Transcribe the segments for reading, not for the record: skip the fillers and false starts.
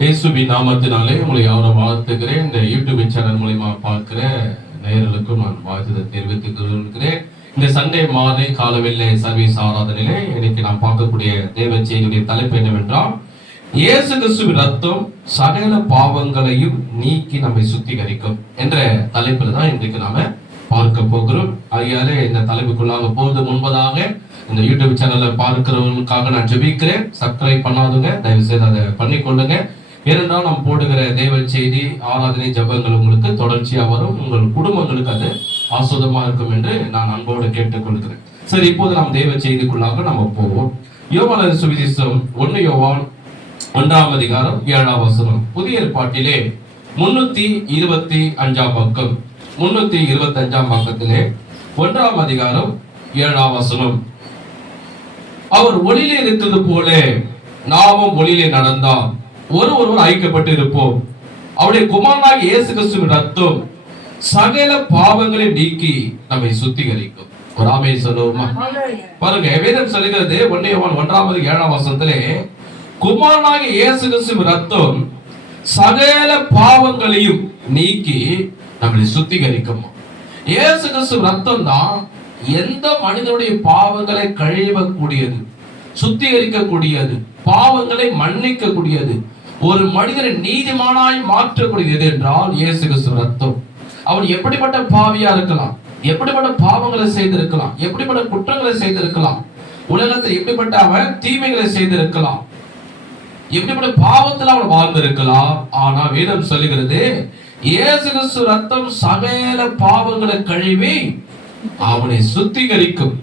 இயேசுவின் நாமத்தினாலே உங்களை யாரும் வாழ்த்துக்கிறேன். இந்த யூடியூப் சேனல் மூலமா பார்க்கிற நேயர்களுக்கும் நான் வாழ்த்து தெரிவித்துக் கொள்கிறேன். இந்த சண்டே மாலை காலவெள்ளை சர்வீஸ் ஆராதனையிலே இன்னைக்கு நாம் பார்க்கக்கூடிய தேவ செய்தியுடைய தலைப்பு என்னவென்றால், இயேசு கிறிஸ்துவின் ரத்தம் சகல பாவங்களையும் நீக்கி நம்மை சுத்திகரிக்கும் என்ற தலைப்பில் தான் இன்றைக்கு நாம பார்க்க போகிறோம். ஆகையாலே இந்த தலைப்புக்குள்ளாக போவது முன்பதாக இந்த யூடியூப் சேனலை பார்க்கிறவங்களுக்காக நான் ஜெபிக்கிறேன். சப்ஸ்கிரைப் பண்ணாதுங்க, தயவு செய்து அதை பண்ணிக்கொள்ளுங்க. ஏனென்றால் நாம் போடுகிற தேவ செய்தி ஆராதனை ஜெபங்கள் உங்களுக்கு தொடர்ச்சியா வரும், உங்கள் குடும்பங்களுக்கு அது ஆசுதமா இருக்கும் என்று நான் அன்போடு கேட்டுக்கொள்கிறேன். சரி, இப்போது நாம் தேவ செய்திக்குள்ளாக நம்ம போவோம். யோவான் சுவிசேஷம் 1 யோவான் 1ஆம் அதிகாரம் 7ஆம் வசனம். புதிய ஏற்பாட்டிலே 325ஆம் பக்கம், 325ஆம் பக்கத்திலே 1ஆம் அதிகாரம் 7ஆம் வசனம். அவர் ஒளியிலே இருக்கிறது போல நாமும் ஒளியிலே நடந்தால் ஒருவர் ஐக்கியப்பட்டு இருப்போம். அவருடைய குமாரனாகிய இயேசு கிறிஸ்துவின் ரத்தம் சகல பாவங்களை நீக்கி நம்மை சுத்திகரிக்கும். ஒரு ஆமென் சொல்லுவோமா? பாருங்க, வேதம் சொல்லுகிறது 1 யோவான் 1ஆம் 7ஆம் வசனத்திலே, குமாரனாகிய இயேசு கிறிஸ்துவின் ரத்தம் சகல பாவங்களையும் நீக்கி நம்மை சுத்திகரிக்கும். இயேசு கிறிஸ்துவின் ரத்தம் தான் எந்த மனிதனுடைய பாவங்களை கழுவக்கூடியது, சுத்திகரிக்கக்கூடியது, பாவங்களை மன்னிக்க கூடியது, ஒரு மனிதனை நீதிமானாய் மாற்றக்கூடியது என்றால் இயேசு கிறிஸ்து ரத்தம். அவன் எப்படிப்பட்ட பாவியா இருக்கலாம், எப்படிப்பட்ட பாவங்களை செய்திருக்கலாம், எப்படிப்பட்ட குற்றங்களை செய்திருக்கலாம், உலகத்தில் எப்படிப்பட்ட அவன் தீமைகளை செய்திருக்கலாம், எப்படிப்பட்ட பாவத்தில் அவன் வாழ்ந்திருக்கலாம். ஆனா வேதம் சொல்லுகிறது, இயேசு கிறிஸ்து ரத்தம் சகல பாவங்களை கழுவி அவனை சுத்திகரிக்கும்.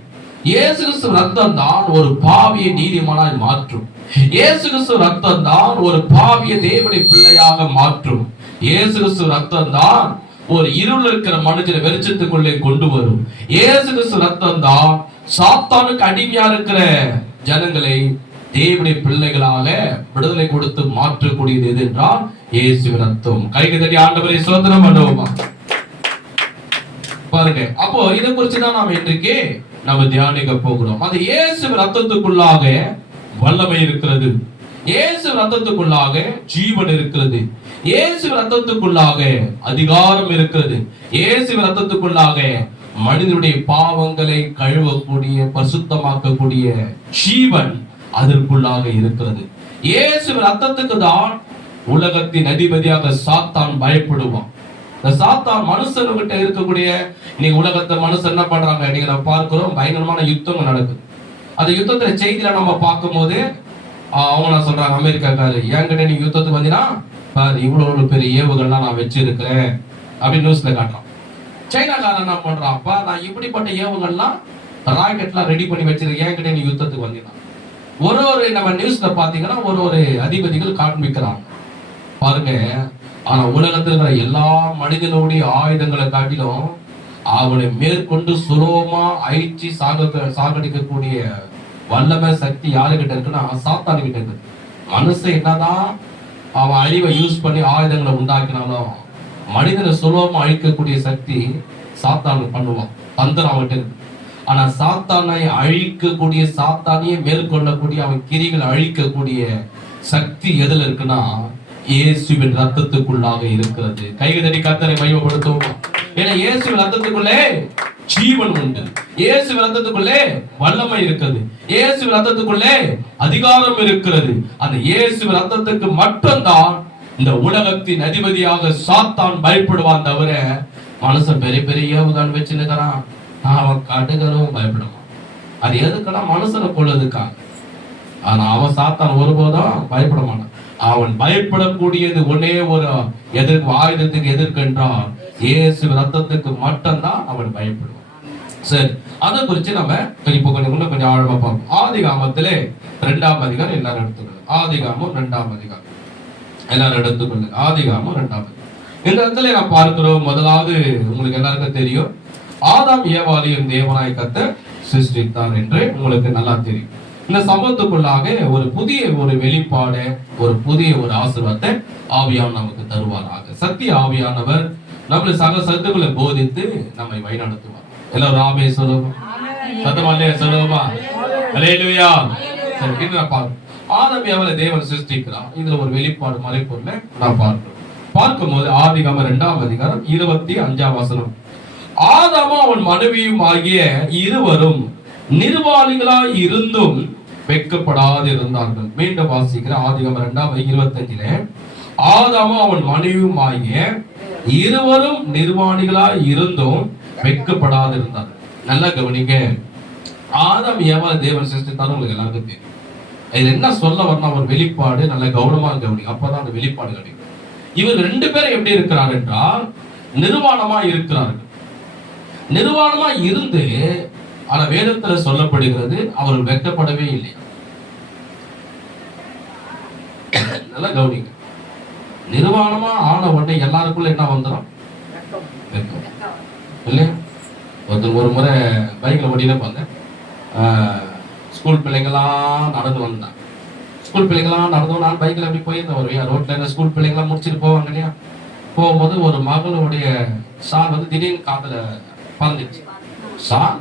இயேசு கிறிஸ்து ரத்தம் தான் ஒரு பாவியை நீதிமானாய் மாற்றும். இயேசு கிறிஸ்து ரத்தம் தான் ஒரு பாவியை தேவனுடைய பிள்ளையாக மாற்றும். இயேசு கிறிஸ்து ரத்தம் தான் ஒரு இருள் இருக்கிற மனுஷனை வெளிச்சத்துக்குள்ளே கொண்டு வரும். இயேசு கிறிஸ்து ரத்தம் தான் சாத்தானுக்கு அடிமையா இருக்கிற ஜனங்களை தேவனுடைய பிள்ளைகளாக விடுதலை கொடுத்து மாற்றக்கூடியது எது என்றால் இயேசு ரத்தம். கைக்கு தட்டி ஆண்டவரை சோதனம் பண்ணுவோமா? பாருங்க, அப்போ இதை குறித்து தான் நாம் இன்றைக்கு நம்ம தியானிக்க போகிறோம். அது இயேசு ரத்தத்துக்குள்ளாக வல்லமை இருக்கிறது, இயேசு ரத்தத்துக்குள்ளாக ஜீவன் இருக்கிறது, இயேசு ரத்தத்துக்குள்ளாக அதிகாரம் இருக்கிறது, இயேசு ரத்தத்துக்குள்ளாக மனிதனுடைய பாவங்களை கழுவக்கூடிய பரிசுத்தமாக்கக்கூடிய ஜீவன் அதற்குள்ளாக இருக்கிறது. இயேசு ரத்தத்துக்கு தான் உலகத்தின் அதிபதியாக சாத்தான் பயப்படுவான். இந்த சாத்தான் மனுஷன்கிட்ட இருக்கக்கூடிய இன்னைக்கு உலகத்தை மனுஷன் என்ன பண்றாங்க, நீங்க நம்ம பார்க்கிறோம், பயங்கரமான யுத்தங்கள் நடக்குது. அந்த யுத்தத்துல செய்தியில நம்ம பார்க்கும் போது அவங்க என்ன சொல்றாங்க, அமெரிக்காக்காரு, என்கிட்ட நீங்க யுத்தத்துக்கு வந்தீங்கன்னா பாரு இவ்வளவு பெரிய ஏவுகள்லாம் நான் வச்சிருக்கிறேன் அப்படின்னு நியூஸ்ல காட்டுறான். சைனாக்காரன் என்ன பண்றான், அப்பா நான் இப்படிப்பட்ட ஏவுகள்லாம் ராக்கெட்லாம் ரெடி பண்ணி வச்சிருக்கேன், என்கிட்ட நீ யுத்தத்துக்கு வந்தீங்கன்னா. ஒரு நம்ம நியூஸ்ல பாத்தீங்கன்னா ஒரு அதிபதிகள் காண்பிக்கிறாங்க பாருங்க. ஆனா உலகத்தில் இருக்கிற எல்லா மனிதனுடைய ஆயுதங்களை காட்டிலும் அவனை மேற்கொண்டு சுலபமா அழிச்சு சாகடிக்கக்கூடிய வல்லமை சக்தி யாருகிட்ட இருக்குன்னா சாத்தானுகிட்ட இருக்கு. மனுஷன் என்னதான் அவன் அழிவை யூஸ் பண்ணி ஆயுதங்களை உண்டாக்கினாலும் மனிதனை சுலபமா அழிக்கக்கூடிய சக்தி சாத்தான் பண்ணுவான், தந்திரம் அவன்கிட்ட இருக்கு. ஆனா சாத்தானை அழிக்கக்கூடிய, சாத்தானையே மேற்கொள்ளக்கூடிய, அவன் கிரிகளை அழிக்கக்கூடிய சக்தி எதுல இருக்குன்னா இயேசுவின் ரத்தத்துக்குள்ளாக இருக்கிறது. கைகதடி கர்த்தரை மகிமைப்படுத்துவோம். ஏன்னா இயேசுவின் ரத்தத்துக்குள்ளே ஜீவன் உண்டு, இயேசுவின் ரத்தத்துக்குள்ளே வல்லமை இருக்கிறது, இயேசுவின் ரத்தத்துக்குள்ளே அதிகாரம் இருக்கிறது. அந்த இயேசுவின் ரத்தத்துக்கு மட்டும்தான் இந்த உலகத்தின் அதிபதியாக சாத்தான் பயப்படுவான். தவிர மனுஷன் பெரிய பெரிய ஏவுகான் வச்சுருக்கிறான், அவன் கடுகளும் பயப்படுவான். அது எதுக்குன்னா மனுஷனை கொள்வதுக்காக. ஆனா அவன் சாத்தான் ஒருபோதும் பயப்பட மாட்டான். அவன் பயப்படக்கூடியது ஒன்னே ஒரு எதிர்ப்பு, ஆயுதத்துக்கு எதிர்க்கின்றான் இயேசு ரத்தத்துக்கு மட்டும்தான் அவன் பயப்படுவான். சரி, அதை குறித்து நம்ம கொஞ்சம் ஆழமா பார்ப்போம். ஆதிகாமத்திலே 2ஆம் அதிகாரம் எல்லாரும் எடுத்துக்கணும். ஆதிகாமம் 2ஆம் அதிகாரம் எல்லாரும் எடுத்துக்கொள்ளுங்க. ஆதிகாமம் 2ஆம் அதிகாரம். இந்த இடத்துல நான் பார்க்கிறோம், முதலாவது உங்களுக்கு எல்லாருக்கும் தெரியும், ஆதாம் ஏவாளையும் தேவனாய் கர்த்தர் சிருஷ்டித்தார் என்று உங்களுக்கு நல்லா தெரியும். இந்த சம்பவத்துக்குள்ளாக ஒரு புதிய ஒரு வெளிப்பாடு, ஒரு புதிய ஒரு ஆசீர்வாதத்தை ஆவியானவர் நமக்கு தருவாராக. சத்திய ஆவியானவர் நம்மளை சகல சத்துக்களை போதித்து நம்மை வழிநடத்துவார். எல்லாரும் ஆமென் சொல்லுவோம், சத்தமாலே சொல்லுவோமா? அல்லேலூயா. சரி, ஆதாம் ஏவாளை தேவன் சிருஷ்டிக்கிறார். இதுல ஒரு வெளிப்பாடு மறைப்பொருளை நான் பார்க்கும்போது ஆதிகாமம் 2ஆம் அதிகாரம் 25ஆம் வசனம். ஆதாமும் அவன் மனைவியும் ஆகிய இருவரும் நிர்வாணிகளாய் இருந்தும் வெட்கப்படாது இருந்தார்கள். மீண்டும் வாசிக்கிற ஆதிகாமம் 2:25. ஆதாமும் அவன் மனைவியும் ஆகிய இருவரும் நிர்வாணிகளாய் இருந்தும் வெட்கப்படாது இருந்தார்கள். நல்லா கவனிங்க. ஆதாம் ஏவாளை தேவன் சிருஷ்டித்தார், உங்களுக்கு எல்லாருக்கும் தெரியும். இது என்ன சொல்ல வரணும், ஒரு வெளிப்பாடு. நல்ல கவனமா கவனி, அப்பதான் அந்த வெளிப்பாடு கிடைக்கும். இவர் 2 பேரும் எப்படி இருக்கிறார் என்றால் நிர்வாணமா இருக்கிறார்கள். நிர்வாணமா இருந்து, ஆனா வேதத்துல சொல்லப்படுகிறது அவர் வெட்கப்படவே இல்லை. நல்லா கவனிங்க. நிர்வாணமா ஆன உடனே எல்லாருக்குள்ள என்ன வந்துடும்? வெட்கம் இல்லையா? ஒரு முறை பைக்ல ஓடினே பார்த்தேன். ஸ்கூல் பிள்ளைங்களாம் நடந்து வந்தான். ஸ்கூல் பிள்ளைங்களாம் நடந்து நான் பைக்ல அப்படி போயிருந்தேன். ஒரு ரோட்ல ஸ்கூல் பிள்ளைங்களாம் முடிச்சுட்டு போவாங்க இல்லையா? போகும்போது ஒரு மகளுடைய சால் வந்து திடீர்னு காதுல பறந்துச்சு. சால்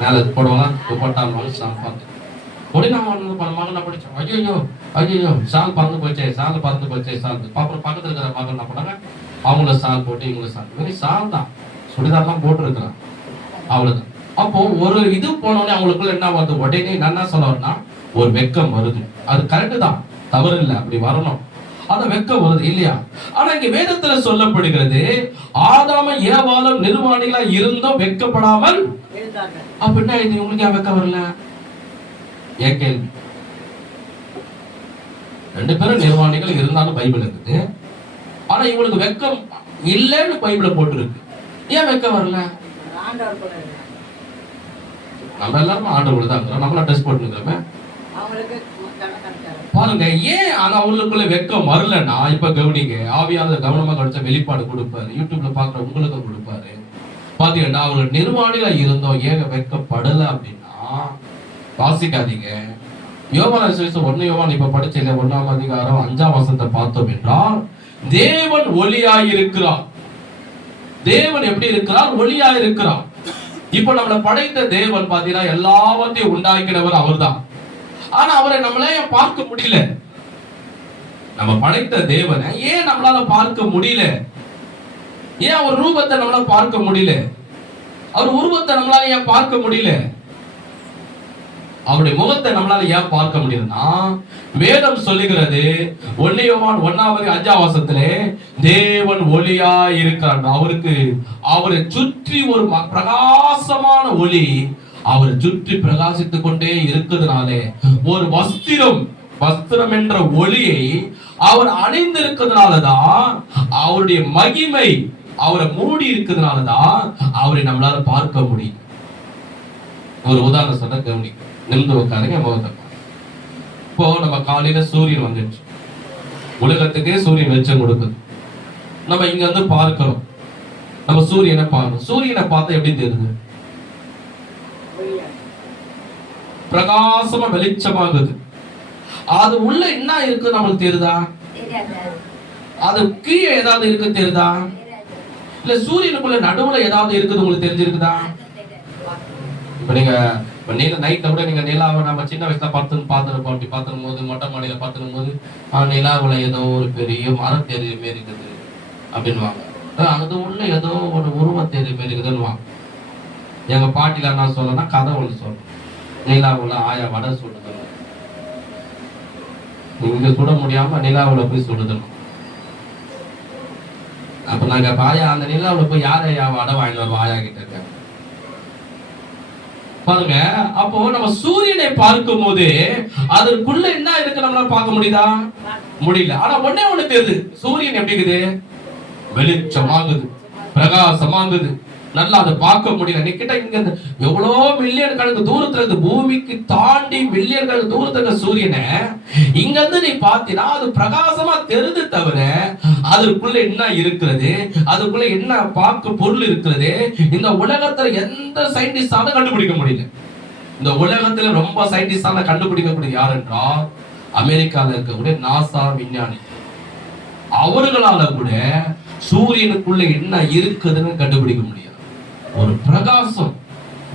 மேல போடுவாங்க, துப்பட்டால் மகள் சால் பறந்து உடனே மகள் என்ன படிச்சோம், ஐயோ ஐயோ சால் பறந்து போச்சே, சால் பறந்து போச்சே, சால். அப்புறம் பக்கத்துல இருக்கிற மகள் என்ன பண்ணாங்க, அவங்கள சால் போட்டு இவங்கள சால் சால் தான் சுடிதார்லாம் போட்டு இருக்கிறான், அவ்வளவுதான். அப்போ ஒரு இது போனோடனே அவங்களுக்குள்ள என்ன வருது, உடனே என்ன சொல்ல வரனா ஒரு வெக்கம் வருது. அது கரெக்டு தான், தவறு இல்லை, அப்படி வரணும். அந்த வெக்கம் வருது இல்லையா? ஆனா இங்க வேதத்துல சொல்லப்படுகிறது ஆதாம ஏவாளும் நிர்வாணிகளா இருந்தும் வெட்கப்படாமல் அப்படின்னா இது உங்களுக்கு ஏன் வெக்கம் வரல? ஏன் கேள்வி. 2 பேரும் நிர்வாணிகள் இருந்தாலும் பைபிள் இருக்குது. ஆனா இவங்களுக்கு வெக்கம் இல்லைன்னு பைபிள போட்டுருக்கு. ஏன் வெக்கம் வரல? நம்ம எல்லாரும் ஆண்டவர்கள் தான் இருக்கிறோம், நம்மள ட்ரெஸ் போட்டுருக்கிறோமே. பாருங்க, ஏன் ஆனா அவங்களுக்குள்ள வெக்கம் வரலன்னா, இப்ப கவனிங்க. ஆவியானவர் கவனமா கடிச்ச வெளிப்பாடு கொடுப்பாரு, யூடியூப்ல பாக்குற உங்களுக்கு கொடுப்பாரு. பாத்தீங்கன்னா அவங்க நிர்வாணிகளா இருந்தோம் ஏக வெட்கப்படல அப்படின்னா வாசிக்காதீங்க. யோவான் சுவிசேஷம் 1 யோவான் இப்ப படிச்சல 1ஆம் அதிகாரம் 5ஆம் வசனத்தை பார்த்தோம் என்றால், தேவன் ஒளியாய் இருக்கிறார். தேவன் எப்படி இருக்கிறார்? ஒளியாய் இருக்கிறார். இப்ப நம்மளை படைத்த தேவன் பாத்தீங்கன்னா எல்லாவற்றையும் உண்டாக்கினவர் அவர்தான். ஆனா அவரை நம்மளால பார்க்க முடியல. நம்ம படைத்த தேவனை ஏன் நம்மளால பார்க்க முடியல? ஏன் அவர் ரூபத்தை நம்மளால பார்க்க முடியல? அவர் உருவத்தை நம்மளால ஏன் பார்க்க முடியல? அவருடைய முகத்தை நம்மளால ஏன் பார்க்க முடியுதுன்னா, வேதம் சொல்லுகிறது 1 யோவான் 1:5 வசனத்திலே தேவன் ஒளியா இருக்கிறார். அவருக்கு அவரை சுற்றி ஒரு பிரகாசமான ஒளி அவரை சுற்றி பிரகாசித்துக் கொண்டே இருக்கிறதுனாலே, ஒரு வஸ்திரம் என்ற ஒளியை அவர் அணிந்திருக்கிறதுனாலதான், அவருடைய மகிமை அவரை மூடி இருக்கிறதுனாலதான் அவரை நம்மளால பார்க்க முடியும். ஒரு உதாரணம் சொன்ன கவனி, நிமிந்து உட்காருங்க, முகத்தை. இப்போ நம்ம காலையில சூரியன் வந்துச்சு, உலகத்துக்கே சூரியன் வெளிச்சம் கொடுக்குது. நம்ம இங்க வந்து பார்க்கிறோம், நம்ம சூரியனை பார்க்கணும். சூரியனை பார்த்தா எப்படி தெரியுது? பிரகாசமா வெளிச்சமாகுது. அது உள்ள என்ன இருக்கு நம்மளுக்கு தெரியுதா? அது கீழே ஏதாவது இருக்கு தெரியுதா? இல்ல சூரியனுக்குள்ள நடுவுல ஏதாவது இருக்குது உங்களுக்கு தெரிஞ்சிருக்குதா? இப்ப நீங்க நைட்ல கூட நீங்க நிலாவை நம்ம சின்ன வயசுல பார்த்துருப்போம். அப்படி பார்த்தும் போது மொட்டை மாடியில பார்த்துடும் போது நிலாவுல ஏதோ ஒரு பெரிய மரம் தெரியுற மாரி இருக்குது அப்படின்வாங்க. அது உள்ள ஏதோ ஒரு உருவம் தெரியுற மாரி இருக்குதுன்னு எங்க பாட்டில என்ன சொல்லனா கதை ஒன்று சொல்றோம். நிலாவுல ஆயா வடை சுடுது, இங்க சுட முடியாம நிலாவுல போய் சுடுதணும். அப்ப நாங்க ஆயா அந்த நிலாவுல போய் யார் ஐயா வடை வாங்கி வருவோம் ஆயா கிட்ட இருக்க பாருங்க. அப்போ நம்ம சூரியனை பார்க்கும் போது அதற்குள்ள என்ன இருக்கு நம்மளால பார்க்க முடியுதா? முடியல. ஆனா ஒண்ணே ஒண்ணு தெரியுது, சூரியன் எப்படி இருக்குது? வெளிச்சமாகுது, பிரகாசமாகுது. நல்லா அதை பார்க்க முடியல. நிக்கிட்ட இங்க எவ்வளோ மில்லியன் கணக்கு தூரத்துல இருந்து, பூமிக்கு தாண்டி மில்லியன் கணக்கு தூரத்துல இருக்க சூரியனை இங்க இருந்து நீ பார்த்தீங்கன்னா அது பிரகாசமா தெரிது, தவிர அதற்குள்ள என்ன இருக்கிறது, அதுக்குள்ள என்ன பார்க்க பொருள் இருக்கிறது, இந்த உலகத்துல எந்த சயின்டிஸ்டாலும் கண்டுபிடிக்க முடியல. இந்த உலகத்துல ரொம்ப சயின்டிஸ்டால கண்டுபிடிக்கக்கூடிய யார் என்றால் அமெரிக்கால இருக்கக்கூடிய நாசா விஞ்ஞானி. அவர்களால கூட சூரியனுக்குள்ள என்ன இருக்குதுன்னு கண்டுபிடிக்க முடியாது. ஒரு பிரகாசம்,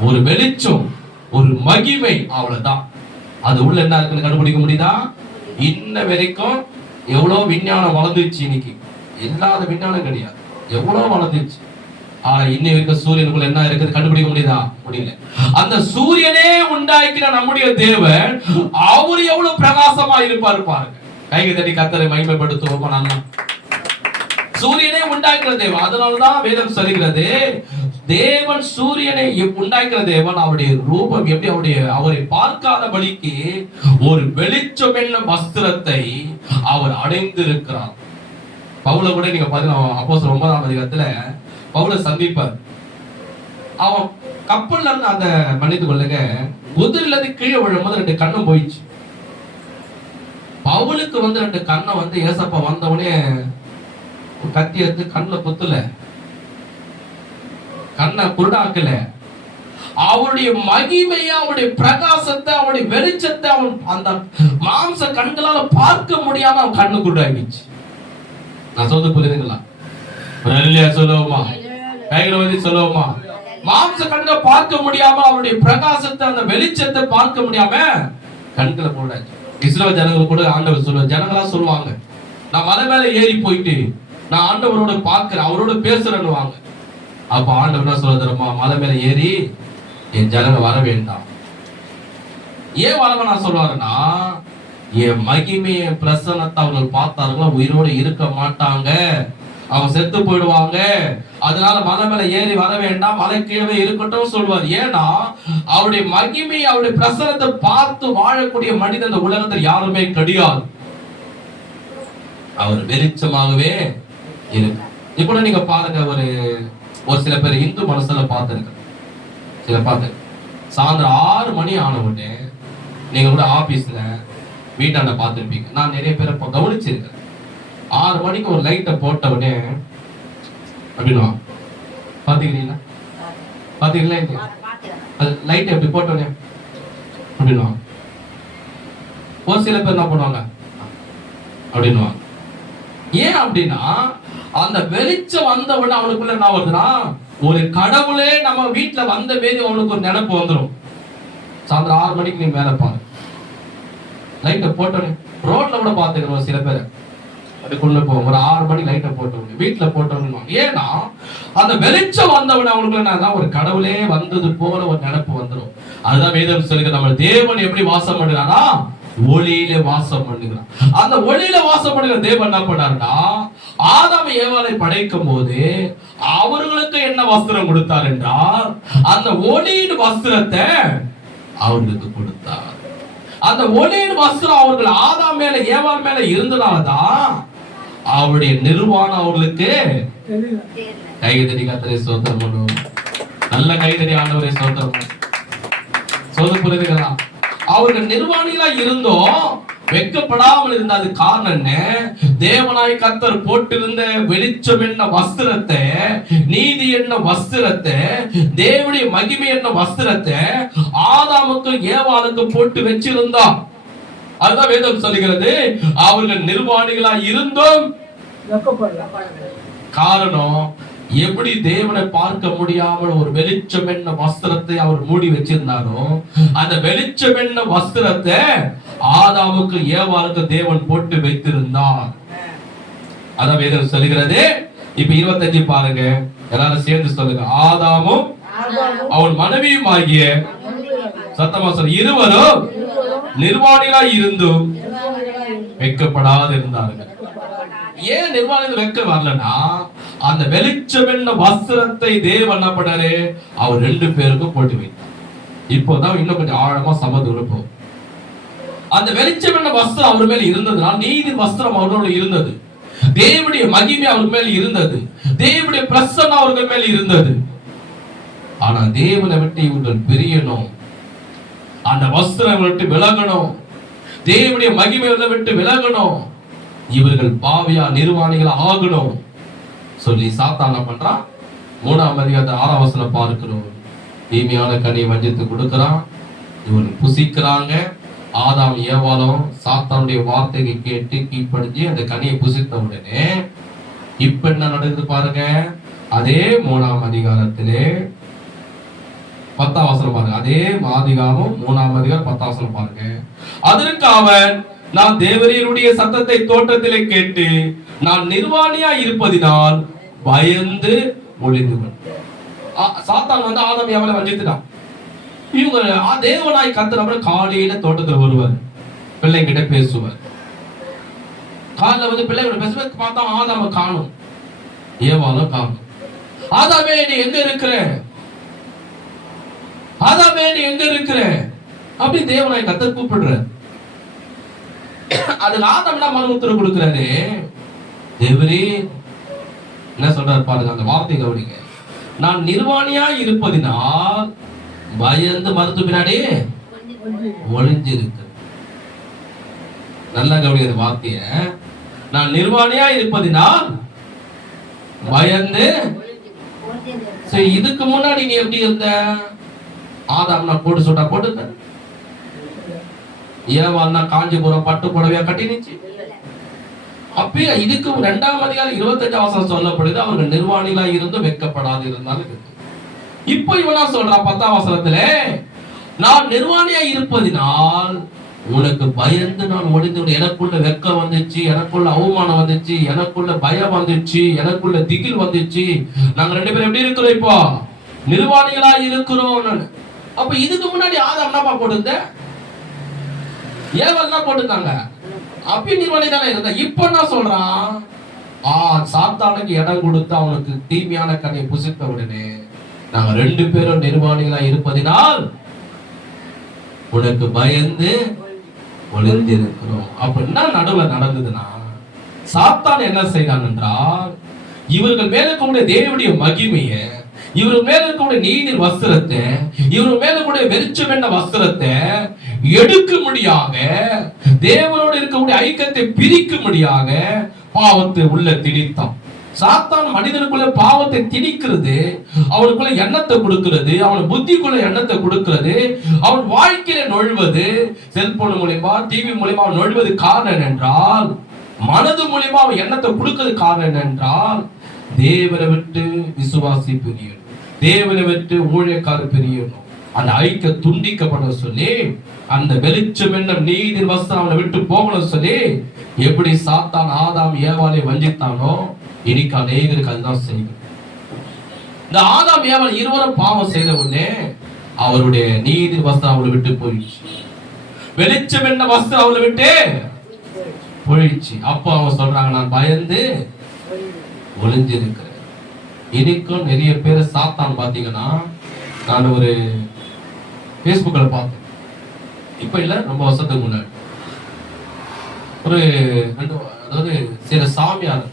ஒரு வெளிச்சம், ஒரு மகிமை, அவ்வளவுதான். அது உள்ள என்ன இருக்குன்னு கண்டுபிடிக்க முடியுதா? இன்ன வரைக்கும் எவ்வளவு விஞ்ஞானம் வளர்ந்துருச்சு, இன்னைக்கு இல்லாத விஞ்ஞானம் கிடையாது, எவ்வளவு வளர்ந்துருச்சு. ஆனா இன்னை வரைக்கும் சூரியனுக்குள்ள என்ன இருக்குது கண்டுபிடிக்க முடியுதா? முடியல. அந்த சூரியனே உண்டாக்கிற நம்முடைய தேவன் அவரு எவ்வளவு பிரகாசமா இருப்பாரு பாருங்க. கையை தட்டி கர்த்தரை மகிமைப்படுத்துவோமா? நல்லா சூரியனை உண்டாக்குற தேவன். அதனாலதான் வேதம் சொல்கிறது, தேவன் சூரியனை உண்டாக்குற தேவன் அவருடைய ரூபம் எப்படி, அவரை பார்க்காதபடிக்கு ஒரு வெளிச்சம் என்ன வஸ்திரத்தை அவர் அடைந்திருக்கிறார். பவுல கூட நீங்க பாத்தீங்கன்னா அப்போஸ்தலர் 9ஆம் அதிகாரத்துல பவுல சந்திப்பார். அவன் கப்பல்ல இருந்து அந்த மன்னித்துக் கொள்ளுங்க குதிரையில இருந்து கீழே விழும்போது 2 கண்ணும் போயிடுச்சு. பவுலுக்கு 2 கண்ணை ஏசப்பா வந்தவனே கத்தி எடுத்து கண்ணுல குத்துல, கண்ணை குருடாக்கல. அவருடைய மகிமையை, அவருடைய பிரகாசத்தை, அவருடைய வெளிச்சத்தை அவன் அந்த மாம்ச கண்களால பார்க்க முடியாம அவன் கண்ணு குருடாகிச்சு. நான் சொல்றது புரியுதுங்களா? சொல்லுவோமா? கைகளை சொல்லுவோமா? மாம்ச கண்களை பார்க்க முடியாம அவருடைய பிரகாசத்தை, அந்த வெளிச்சத்தை பார்க்க முடியாம கண்களை போடாச்சு. இஸ்ரவேல் ஜனங்கள் கூட ஆண்டவர் சொல்லுவார், ஜனங்களா சொல்லுவாங்க, நான் மலை மேல ஏறி போயிட்டு நான் ஆண்டவரோட பார்க்கிறேன், அவரோட பேசுறேன்னு வாங்க. அப்ப ஆண்டவர் என்ன சொல்ல தெரியுமா? மலை மேல ஏறி என் ஜனங்க வர வேண்டாம். ஏன் வரவ நான் சொல்லுவாருன்னா, என் மகிமைய பிரசன்னத்தை அவர்கள் பார்த்தார்களா உயிரோடு இருக்க மாட்டாங்க, அவங்க செத்து போயிடுவாங்க. அதனால மலை மேல ஏறி வர வேண்டாம், மலை கீழே இருக்கட்டும் சொல்வார். ஏன்னா அவருடைய மகிமை, அவருடைய பிரசன்னத்தை பார்த்து வாழக்கூடிய மனிதன் இந்த உலகத்தில் யாருமே கிடையாது. அவர் வெளிச்சமாகவே இருக்கு. இப்போ நீங்க பாருங்க, ஒரு சில பேர் இந்து மனசுல பார்த்துருக்க, சில பார்த்து சாயந்தரம் 6 மணி ஆன உடனே நீங்க கூட ஆபீஸ்ல வீட்டாண்ட பார்த்துருப்பீங்க. நான் நிறைய பேரை கவனிச்சிருக்கேன். 6 மணிக்கு ஒரு லைட்டை போட்ட உடனே அப்படின்னா பாத்தீங்களா? பாத்தீங்களா? அது லைட் எப்படி போட்ட உடனே அப்படின்னா ஒரு சில பேர் என்ன பண்ணுவாங்க அப்படின்னுவாங்க. ஏன் அப்படின்னா அந்த வெளிச்சம் வந்தவுடனே அவனுக்குள்ள என்ன வருதுன்னா, ஒரு கடவுளே நம்ம வீட்டுல வந்த வேதி அவனுக்கு ஒரு நினைப்பு வந்துடும். சாயந்தரம் 6 மணிக்கு நீ மேல பாரு, லைட்டை போட்டோன்னே ரோட்ல கூட பாத்துக்கிறோம் சில பேர் அதுக்குள்ள போவோம். ஒரு 6 மணி லைட்டை போட்டோம் வீட்டுல போட்டோம். ஏன்னா அந்த வெளிச்சம் வந்தவுடனே அவனுக்குள்ள என்ன, ஒரு கடவுளே வந்தது போல ஒரு நினைப்பு வந்துடும். அதுதான் வேதம் சொல்லுங்க, நம்ம தேவன் எப்படி வாசம் பண்ணுறானா, ஒளியில வாசம் பண்ணுகிறான். அந்த ஒளியில வாசம் பண்ணுகிற தேவன் என்ன பண்ணாருன்னா, ஆதாம் ஏவாளை படைக்கும் போது அவர்களுக்கு என்ன வஸ்திரம் கொடுத்தார் என்றால், அந்த ஒளியின் வஸ்திரத்தை அவர்களுக்கு கொடுத்தார். அந்த ஒளியின் வஸ்திரம் அவர்கள் ஆதாம் மேல ஏவாள் மேல இருந்ததால்தான் அவருடைய நிர்வாணம் அவர்களுக்கு. கைதடி கர்த்தரை ஸ்தோத்திரம் பண்ணுவோம். நல்ல கைதடி ஆண்டவரை ஸ்தோத்திரம் பண்ணுவோம். புரியுதுங்களா? அவர்கள் நிர்வாணிகளா இருந்தோம் வெட்கப்படாமல் இருந்த அது காரணம் என்ன? தேவனாய் கர்த்தர் போட்டிருந்த வெளிச்சம் என்ன வஸ்திரத்தை, நீதி என்ன வஸ்திரத்தை, தேவனுடைய மகிமை என்ன வஸ்திரத்தை ஆதாமுக்கு ஏவாளுக்கு போட்டு வச்சிருந்தான். அதுதான் வேதம் சொல்லுகிறது, அவர்கள் நிர்வாணிகளா இருந்தோம் காரணம் எப்படி தேவனை பார்க்க முடியாமல் ஒரு வெளிச்சம் என்ன வஸ்திரத்தை அவர் மூடி வச்சிருந்தாரோ, அந்த வெளிச்சம் என்ன வஸ்திரத்தை ஆதாமுக்கு ஏவாளுக்கு தேவன் போட்டு வைத்திருந்தார். அதான் வேதம் சொல்லுகிறது. இப்ப 25 பாருங்க, எல்லாரும் சேர்ந்து சொல்லுங்க. ஆதாமும் அவன் மனைவியும் ஆகிய, சத்தமா சொல்ல, இருவரும் நிர்வாணிகளாய் இருந்தும் வெட்கப்படாது இருந்தார்கள். ஏன் நிர்வாணிகள் வெட்க வரலன்னா, அந்த வெளிச்சம் என்ன வஸ்திரத்தை தேவன் என்ன பண்ணாரு, அவர் 2 பேருக்கும் போட்டு வைத்தார். இப்போதான் இன்னும் கொஞ்சம் ஆழமா சம்மதம் இருப்போம். அந்த வெளிச்சம் என்ன வஸ்திரம் அவர் மேல இருந்ததுனால் நீதி வஸ்திரம் அவரோட இருந்தது, தேவனுடைய மகிமை அவர் மேல் இருந்தது, தேவனுடைய பிரசன்னம் அவர்கள் மேல் இருந்தது. ஆனா தேவனை விட்டு இவர்கள் பிரியணும், அந்த வஸ்திரம் விட்டு விலகணும், தேவனுடைய மகிமை விட்டு விலகணும், இவர்கள் பாவியா நிர்வாணிகளா ஆகணும் சொல்லி சாத்தான் என்ன பண்றான்? 3ஆம் அதிகாரத்தில் 6ஆம் வசனம் பார்க்கிறோம். தீமையான கனியை வஞ்சித்து கொடுக்கிறான், இவர்கள் புசிக்கிறாங்க. ஆதாம் ஏவாளும் சாத்தானுடைய வார்த்தையை கேட்டு கீழ்ப்படிஞ்சு அந்த கனியை புசித்த உடனே இப்ப என்ன நடக்குது பாருங்க. அதே 3ஆம் அதிகாரத்திலே 10ஆம் வசனம் பாருங்க. அதே ஆதிகாமம் 3ஆம் அதிகாரம் 10ஆம் வசனம் பாருங்க. அதற்கு அவன், நான் தேவரீருடைய சத்தத்தை தோட்டத்திலே கேட்டு நான் நிர்வாணியா இருப்பதினால் பயந்து ஒளிந்து கொண்டேன். சாத்தான் வந்து ஆதாம் ஏவாளை வஞ்சித்துட்டான். இவங்க தேவனாய் கர்த்தர் காலையில தோட்டத்தில் வருவார், பிள்ளைங்கிட்ட பேசுவார். காலைல வந்து பிள்ளைங்கிட்ட பேசுவார். பார்த்தா ஆதாம காணும், ஏவாளும் காணும். ஆதாமே நீ எங்க இருக்கிற, ஆதாமே நீ எங்க இருக்கிற அப்படி தேவனாய் கர்த்தர் கூப்பிடுற. அதுக்கு ஆதாம் மறு உத்தரவு கொடுக்கிறாரு. தேவரே என்ன சொல்றாரு பாருங்க, அந்த வார்த்தை கவனிங்க. நான் நிர்வாணியா இருப்பதினால் பயந்து மறுத்து பின்னாடி ஒளிஞ்சு இருக்கு. நல்லா கவனிக்கிற வார்த்தைய. நான் நிர்வாணியா இருப்பதினால் பயந்து. சரி, இதுக்கு முன்னாடி நீ எப்படி இருந்த? ஆதாம் நான் போட்டு சுட்டா போட்டு, ஏவாள்னா காஞ்சிபுரம் பட்டு புடவையா கட்டினுச்சு. அப்பயே இதுக்கு 2ஆம் அதிகாரம் 25ஆம் வசனம் சொல்லப்படுது, அவர்கள் நிர்வாணிகளா இருந்து வெட்கப்படாது இருந்தாலும். இப்ப இவனா சொல்றான் 10ஆம் வசனத்துல, நான் நிர்வாணியா இருப்பதினால் உனக்கு பயந்து நான் ஒளிந்து. எனக்குள்ள வெட்கம் வந்துச்சு, எனக்குள்ள அவமானம் வந்துச்சு, எனக்குள்ள பயம் வந்துச்சு, எனக்குள்ள திகில் வந்துச்சு. நாங்க 2 பேரும் எப்படி இருக்கிறோம்? இப்போ நிர்வாணிகளா இருக்கிறோம். அப்ப இதுக்கு முன்னாடி ஆதாம் என்னப்பா போட்டுருந்த? ஏவாள் தான் போட்டுருந்தாங்க. அப்ப நிர்வாணி தானே இருந்த. இப்ப என்ன சொல்றான்? சாத்தானுக்கு இடம் கொடுத்து அவனுக்கு தீமையான கண்ணை புசித்த உடனே நாங்க 2 பேரும் நிர்வாணிகளா இருப்பதினால் உனக்கு பயந்து ஒளிந்து இருக்கிறோம். அப்ப என்ன நடுவுல நடந்ததுன்னா, சாத்தான் என்ன செய்தான் என்றால், இவர்கள் மேல இருக்கக்கூடிய தேவனுடைய மகிமைய, இவர் மேல இருக்கக்கூடிய நீதி வஸ்திரத்தை, இவர் மேல கூடிய வெளிச்சம் என்ன வஸ்திரத்தை எடுக்க முடியாத, தேவனோடு இருக்கக்கூடிய ஐக்கியத்தை பிரிக்க முடியாத பாவத்தை உள்ள திணித்தான். சாத்தான் மனிதனுக்குள்ள பாவத்தை திணிக்கிறது, அவனுக்குள்ள எண்ணத்தை கொடுக்கிறது, அவன் புத்திக்குள்ள எண்ணத்தை கொடுக்கிறது, அவன் வாழ்க்கையில நுழைவது, செல்போன் மூலியமா டிவி மூலியமா அவன் நுழைவது காரணம் என்றால், மனது மூலியமா அவன் எண்ணத்தை கொடுக்கிறது காரணம் என்றால், தேவனை விட்டு விசுவாசி பிரியணும், தேவனை விட்டு ஊழியக்காரர் பிரியணும், அந்த ஐக்கிய துண்டிக்கப்பட சொல்லி, அந்த வெளிச்சம் என்ன நீதி வஸ்திரம் அவனை விட்டு போகணும் சொல்லி, எப்படி சாத்தான் ஆதாம் ஏவாளை வஞ்சித்தானோ இன்னைக்கு அநேகருக்கு அதுதான் செய்யும். இந்த ஆதாம் ஏவாள் இருவரும் பாவம் செய்த உடனே அவருடைய நீதி வஸ்திரம் அவளை விட்டு போயிடுச்சு, வெளிச்சம் என்ன வஸ்திரம் அவளை விட்டு போயிடுச்சு. அப்போ அவங்க சொல்றாங்க, நான் பயந்து ஒளிஞ்சு இருக்கிறேன். இன்னைக்கும் நிறைய பேர் சாத்தான் பாத்தீங்கன்னா, நான் ஒரு பேஸ்புக்ல பார்த்தேன், இப்ப இல்ல ரொம்ப வருஷத்துக்கு முன்னாடி, ஒரு அதாவது சில சாமியார்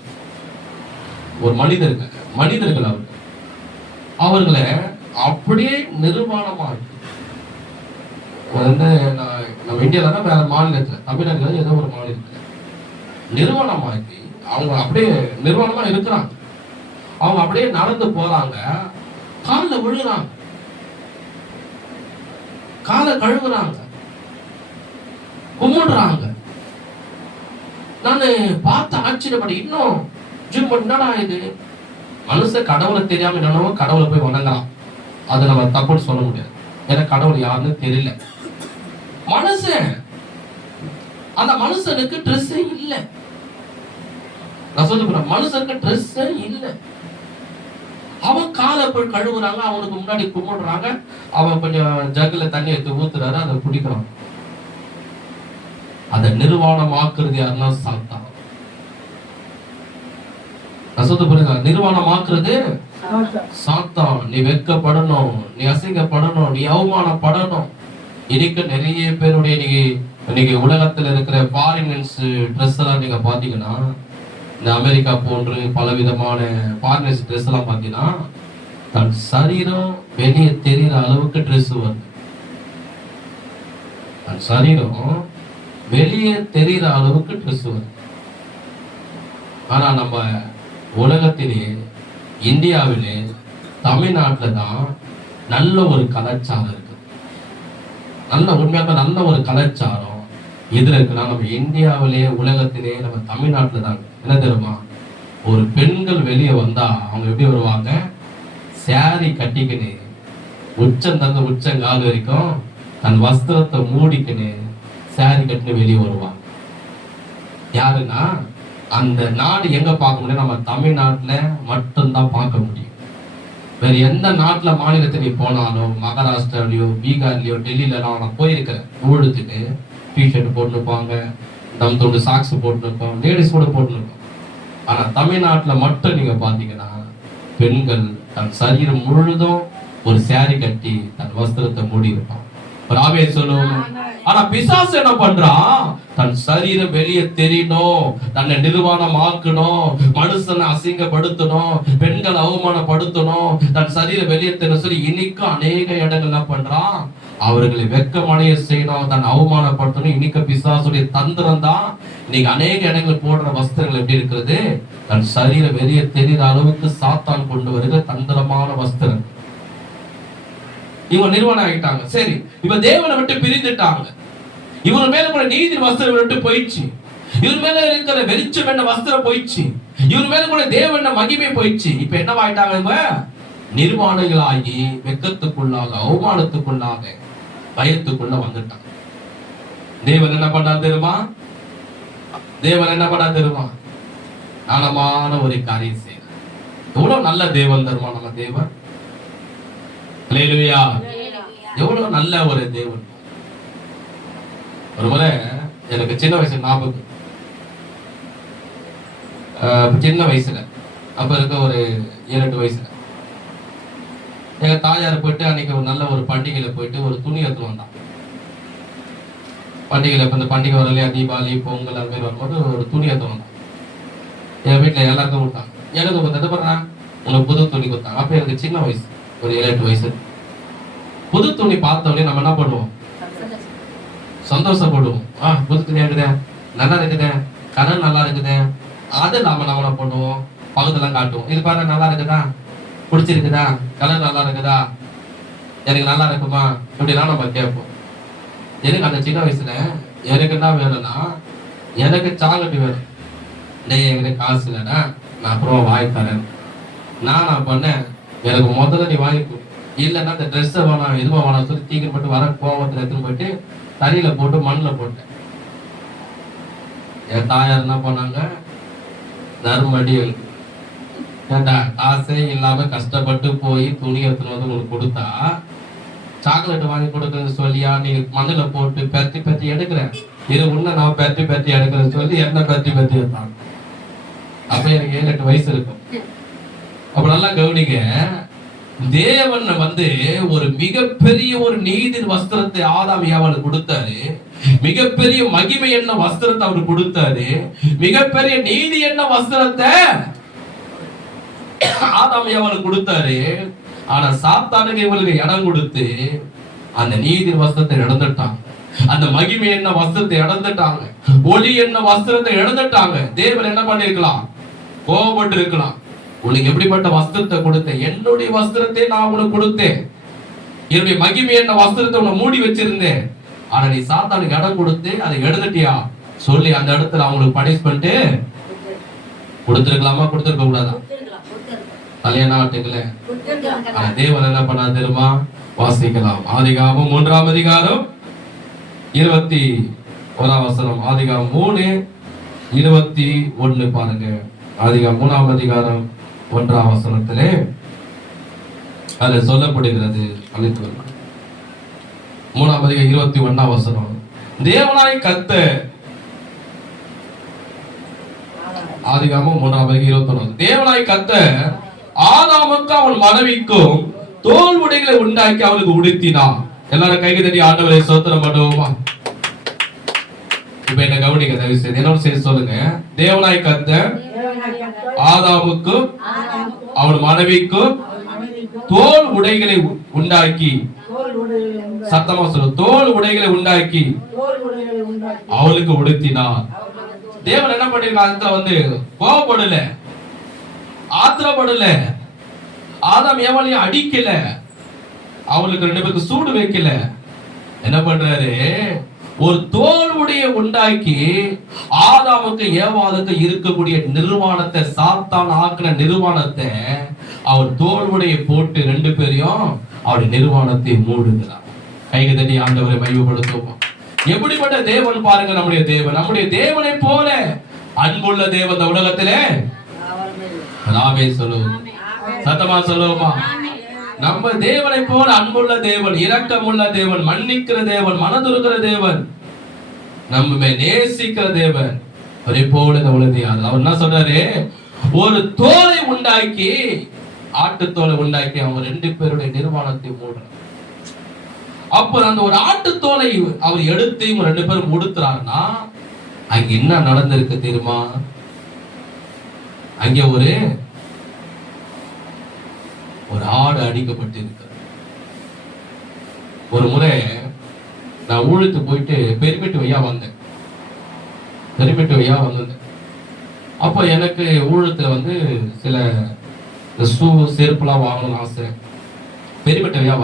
ஒரு மனிதர்கள் அவர்களை அப்படியே நிர்வாணமாக்கி, நம்ம இந்தியால தான் வேற மாநிலத்துல, தமிழ்நாடுல ஏதோ ஒரு மாநிலத்துல நிர்வாணமாக்கி அவங்க அப்படியே நிர்வாணமா இருக்கிறாங்க. அவங்க அப்படியே நடந்து போறாங்க, காலில் விழுறாங்க, காலை கழுவுறாங்க, கும்பிடுறாங்க. நான் பார்த்து ஆச்சரியப்பட, இன்னும் ஜிம் என்னடா இது, மனுஷன் கடவுளை தெரியாம என்னவோ கடவுளை போய் வணங்கலாம், அதை நம்ம தப்புன்னு சொல்ல முடியாது, ஏன்னா கடவுள் யாருன்னு தெரியல. மனுஷன், அந்த மனுஷனுக்கு ட்ரெஸ்ஸே இல்லை. நான் சொல்லுறேன், மனுஷனுக்கு ட்ரெஸ்ஸே இல்லை. அவன் காலை போய் கழுவுறாங்க, அவனுக்கு முன்னாடி கும்பிடுறாங்க, அவன் கொஞ்சம் ஜக்குல தண்ணி எடுத்து ஊத்துறாரு, அதை குடிக்கிறான். அதை நிர்வாணமாக்குறது யாருன்னா சாத்தான். நிர்வாணமாக்குறது சாத்தான். நீ வெட்கப்படணும், நீ அசிங்கப்படணும், நீ அவமானப்படணும். இன்னைக்கு நிறைய பேருடைய இன்னைக்கு உலகத்துல இருக்கிற ஃபாரினர்ஸ் ட்ரெஸ் எல்லாம் நீங்க பாத்தீங்கன்னா, இந்த அமெரிக்கா போன்று பல விதமான ஃபாரினர்ஸ் ட்ரெஸ் எல்லாம் பாத்தீங்கன்னா, தன் சரீரம் வெளியே தெரிகிற அளவுக்கு ட்ரெஸ் வருது. தன் சரீரம் வெளியே தெரிகிற அளவுக்கு ட்ரெஸ் வருது. ஆனா நம்ம உலகத்திலே, இந்தியாவிலே, தமிழ்நாட்டில தான் நல்ல ஒரு கலாச்சாரம் இருக்கு. நல்ல உண்மையாக நல்ல ஒரு கலாச்சாரம் எதுல இருக்குன்னா, நம்ம இந்தியாவிலேயே, உலகத்திலே, நம்ம தமிழ்நாட்டில தான். என்ன தெரியுமா, ஒரு பெண்கள் வெளியே வந்தா அவங்க எப்படி வருவாங்க, சாரி கட்டிக்கின்னு உச்சந்தங்க உச்சங்கால் வரைக்கும் தன் வஸ்திரத்தை மூடிக்கின்னு சாரி கட்டுன்னு வெளியே வருவான். யாருன்னா அந்த நாடு எங்க பார்க்க முடியும்? நம்ம தமிழ்நாட்டுல மட்டும்தான் பார்க்க முடியும். வேற எந்த நாட்டுல மாநிலத்தை நீ போனாலும், மகாராஷ்டிராலயோ பீகார்லயோ டெல்லியில நான் போயிருக்கிறேன், ஊழுத்துட்டு டிஷர்ட் போட்டுருப்பாங்க, தம் தொண்டு சாக்ஸ் போட்டுருப்போம், லேடிஸ் கூட போட்டுருப்போம். ஆனா தமிழ்நாட்டுல மட்டும் நீங்க பாத்தீங்கன்னா பெண்கள் தன் சரீரம் முழுதும் ஒரு சாரி கட்டி தன் வஸ்திரத்தை மூடி இருப்பான். ஒரு ஆவே சொல்லுவோம். ஆனா பிசாசு என்ன பண்றான்? தன் சரீரம் வெளியே தெரியணும், தன்னை நிர்வாணம் ஆக்கணும், மனுஷனை அசிங்கப்படுத்தணும், பெண்களை அவமானப்படுத்தணும், தன் சரீரம் வெளியே தெரியணும் சொல்லி இன்னைக்கும் அநேக இடங்கள் என்ன பண்றான்? அவர்களை வெட்கமடைய செய்யணும், தன் அவமானப்படுத்தணும். இன்னைக்கு பிசாசுடைய தந்திரம் தான். இன்னைக்கு அநேக இடங்கள் போடுற வஸ்திரங்கள் எப்படி இருக்கிறது? தன் சரீரம் வெளியே தெரிகிற அளவுக்கு சாத்தான் கொண்டு வருகிற தந்திரமான வஸ்திரம். இவங்க நிர்வாணம் ஆகிட்டாங்க. சரி, இப்ப தேவனை விட்டு பிரிந்துட்டாங்க. இவங்க மேல கூட நீதி வஸ்திரம் விட்டு போயிடுச்சு. இவர் மேல இருக்கிற வெளிச்சம் என்ன வஸ்திரம் போயிடுச்சு. இவர் மேல கூட தேவன மகிமை போயிடுச்சு. இப்ப என்னவாயிட்டாங்க? இவங்க நிர்வாணிகளாகி வெக்கத்துக்குள்ளாக, அவமானத்துக்குள்ளாக, பயத்துக்குள்ள வந்துட்டாங்க. தேவன் என்ன பண்ணா தெரியுமா? தேவன் என்ன பண்ணா தெரியுமா? நலமான ஒரு காரியம் செய்ய. எவ்வளவு நல்ல தேவன் தருமா நம்ம தேவன். அல்லேலூயா. எவ்வளவு நல்ல ஒரு தேவன். ஒரு முறை எனக்கு சின்ன வயசு ஞாபகம். சின்ன வயசுல அப்ப இருக்க ஒரு 7-8 வயசுல எங்க தாயார் போயிட்டு அன்னைக்கு ஒரு நல்ல ஒரு பண்டிகையில போயிட்டு ஒரு துணி எடுத்து வந்தான். பண்டிகையில இந்த பண்டிகை வரலையா, தீபாவளி பொங்கல் அது மாதிரி வரும்போது ஒரு துணி எடுத்து வந்தான். என் வீட்டுல எல்லாருக்கும் கொடுத்தாங்க. எனக்கு கொடுத்தது பண்றான், உனக்கு புது துணி கொடுத்தாங்க. அப்ப எனக்கு சின்ன வயசு, ஒரு 7-8 வயசு. புது துணி பார்த்தோடனே நம்ம என்ன பண்ணுவோம்? சந்தோஷப்படுவோம். புது துணி இருக்குதே, நல்லா இருக்குதே, கலர் நல்லா இருக்குதே. அது நம்ம என்ன பண்ணுவோம்? பகுதெல்லாம் காட்டுவோம். இது பாரு, நல்லா இருக்குதா, பிடிச்சிருக்குதா, கலர் நல்லா இருக்குதா, எனக்கு நல்லா இருக்குமா, இப்படிலாம் நம்ம கேட்போம். எனக்கு அந்த சின்ன வயசுல எனக்கு என்ன வேணும்னா, எனக்கு சாக்லேட் வேணும். என்கிட்ட காசு இல்லைன்னா நான் அப்புறம் வாங்கி தரேன். நான் பண்ணேன், எனக்கு முதல்ல நீ வாங்கி கொடு, இல்லைன்னா இந்த ட்ரெஸ்ஸை வேணாம், எதுவும் வேணாம் சொல்லி தீக்கிரம் போட்டு வர கோவத்தில் எடுத்துன்னு போயிட்டு தறியில போட்டு மண்ணில் போட்டேன். என் தாயார் என்ன பண்ணாங்க? தர்மடி, ஏண்டா காசே இல்லாம கஷ்டப்பட்டு போய் துணி எடுத்துன்னு வந்து உங்களுக்கு கொடுத்தா சாக்லேட் வாங்கி கொடுக்குறது சொல்லியா நீ மண்ணில் போட்டு பெருத்தி பெருத்தி எடுக்கிறேன், இது உன்ன நான் பெருத்தி பெருத்தி எடுக்கிறேன்னு சொல்லி என்ன பெருத்தி பெருத்தி எடுத்தாங்க. அப்ப எனக்கு 7-8 வயசு இருக்கும். அப்ப நல்லா கவனிங்க, தேவன் ஒரு மிகப்பெரிய ஒரு நீதி வஸ்திரத்தை ஆதாம் ஏவாளுக்கு கொடுத்தாரு. மிகப்பெரிய மகிமை என்ன வஸ்திரத்தை அவருக்கு கொடுத்தாரு. மிகப்பெரிய நீதி என்ன வஸ்திரத்தை ஆதாம் ஏவாளுக்கு கொடுத்தாரு. ஆனா சாத்தானுக்கு இவளுக்கு இடம் கொடுத்து அந்த நீதி வஸ்திரத்தை இழந்துட்டாங்க. அந்த மகிமை என்ன வஸ்திரத்தை இழந்துட்டாங்க. ஒளி என்ன வஸ்திரத்தை இழந்துட்டாங்க. தேவன் என்ன பண்ணிருக்கலாம்? கோபப்பட்டு இருக்கலாம். உனக்கு எப்படிப்பட்ட வஸ்திரத்தை கொடுத்தேன்? என்னுடைய வஸ்திரத்தை நான் உனக்கு கொடுத்தேன். என்னுடைய மகிமை என்ன வஸ்திரத்தை உன்னை மூடி வச்சிருந்தேன். ஆனா நீ சாத்தானுக்கு இடம் கொடுத்து அதை எழுதிட்டியா சொல்லி அந்த இடத்துல அவங்களுக்கு பனிஷ்மெண்ட் கொடுத்திருக்கலாமா, கொடுத்திருக்க கூடாதா? கல்யாணாட்டுகள தேவன் என்ன பண்ணா தெரியுமா? வாசிக்கலாம். ஆதிகாமம் 3ஆம் அதிகாரம் 21ஆம் வசனம். ஆதிகாமம் 3:21 பாருங்க. ஆதிகாமம் 3ஆம் அதிகாரம் 1ஆம் வசனத்திலே அது சொல்லப்படுகிறது. 3ஆம் அதிகாரம் 21ஆம் வசனம். தேவனாய் கர்த்தர், ஆதிகாமம் 3ஆம் அதிகாரம் 21. தேவனாய் கர்த்தர் ஆதாமுக்கு அவன் மனைவிக்கும் தோல் உடைகளை உண்டாக்கி அவனுக்கு உடுத்தினான். எல்லாரும் கைக்கு தட்டி ஆண்டவரை ஸ்தோத்திரம் பண்ணுவோமா? இப்ப என்ன கவனிக்க தயவு செய்து, என்னோட சேர்த்து சொல்லுங்க. தேவனாய் கர்த்தர் ஆதாமுக்கு அவன் மனைவிக்கும் தோல் உடைகளை உண்டாக்கி, சத்தமா சொல்லு, தோல் உடைகளை உண்டாக்கி அவளுக்கு உடுத்தினார். தேவன் என்ன பண்ணிருக்காங்க? கோபப்படல, ஆத்திரப்படல, ஆதாம் ஏவாளையும் அடிக்கல, அவளுக்கு 2 பேருக்கு சூடு வைக்கல. என்ன பண்றாரு? ஒரு தோல் உடைய உண்டாக்கி ஆதாமுக்கு ஏவாளுக்கு இருக்கக்கூடிய நிர்வாணத்தை, சாத்தான் ஆக்கின நிர்வாணத்தை அவர் தோல் உடைய போட்டு 2 பேரையும் அவருடைய நிர்வாணத்தை மூடுகிறார். கைக தட்டி ஆண்டவரை மகிமைப்படுத்துவோம். எப்படிப்பட்ட தேவன் பாருங்க நம்முடைய தேவன். நம்முடைய தேவனை போல அன்புள்ள தேவன் இந்த உலகத்திலே நாமே சொல்லுவோம், சத்தமா சொல்லுவோமா? நம்ம தேவனை போல அன்புள்ள தேவன், இரக்கமுள்ள தேவன், மன்னிக்கிற தேவன், மனதுருகிற தேவன், நம்ம நேசிக்கிற தேவன். அவரை போல இந்த உலகத்தில் அவர் என்ன சொல்றாரு, ஒரு தோலை உண்டாக்கி, ஆட்டுத்தோலை உண்டாக்கி அவங்க 2 பேருடைய நிர்வாணத்தை மூடுறார். அப்ப அந்த ஒரு ஆட்டுத்தோலை அவர் எடுத்து இவங்க 2 பேரும் உடுத்துறாருன்னா அங்க என்ன நடந்திருக்கு தெரியுமா? அங்க ஒரு ஆடு அடிக்கப்பட்டு இருக்கு. ஒரு முறை நான் ஊழுத்து போயிட்டு பெருமிட்டு வையா வந்தேன். அப்போ எனக்கு ஊழத்துல சில ஷூ செருப்புலாம் வாங்கணும்னு ஆசை. பெருமிட்டு வையா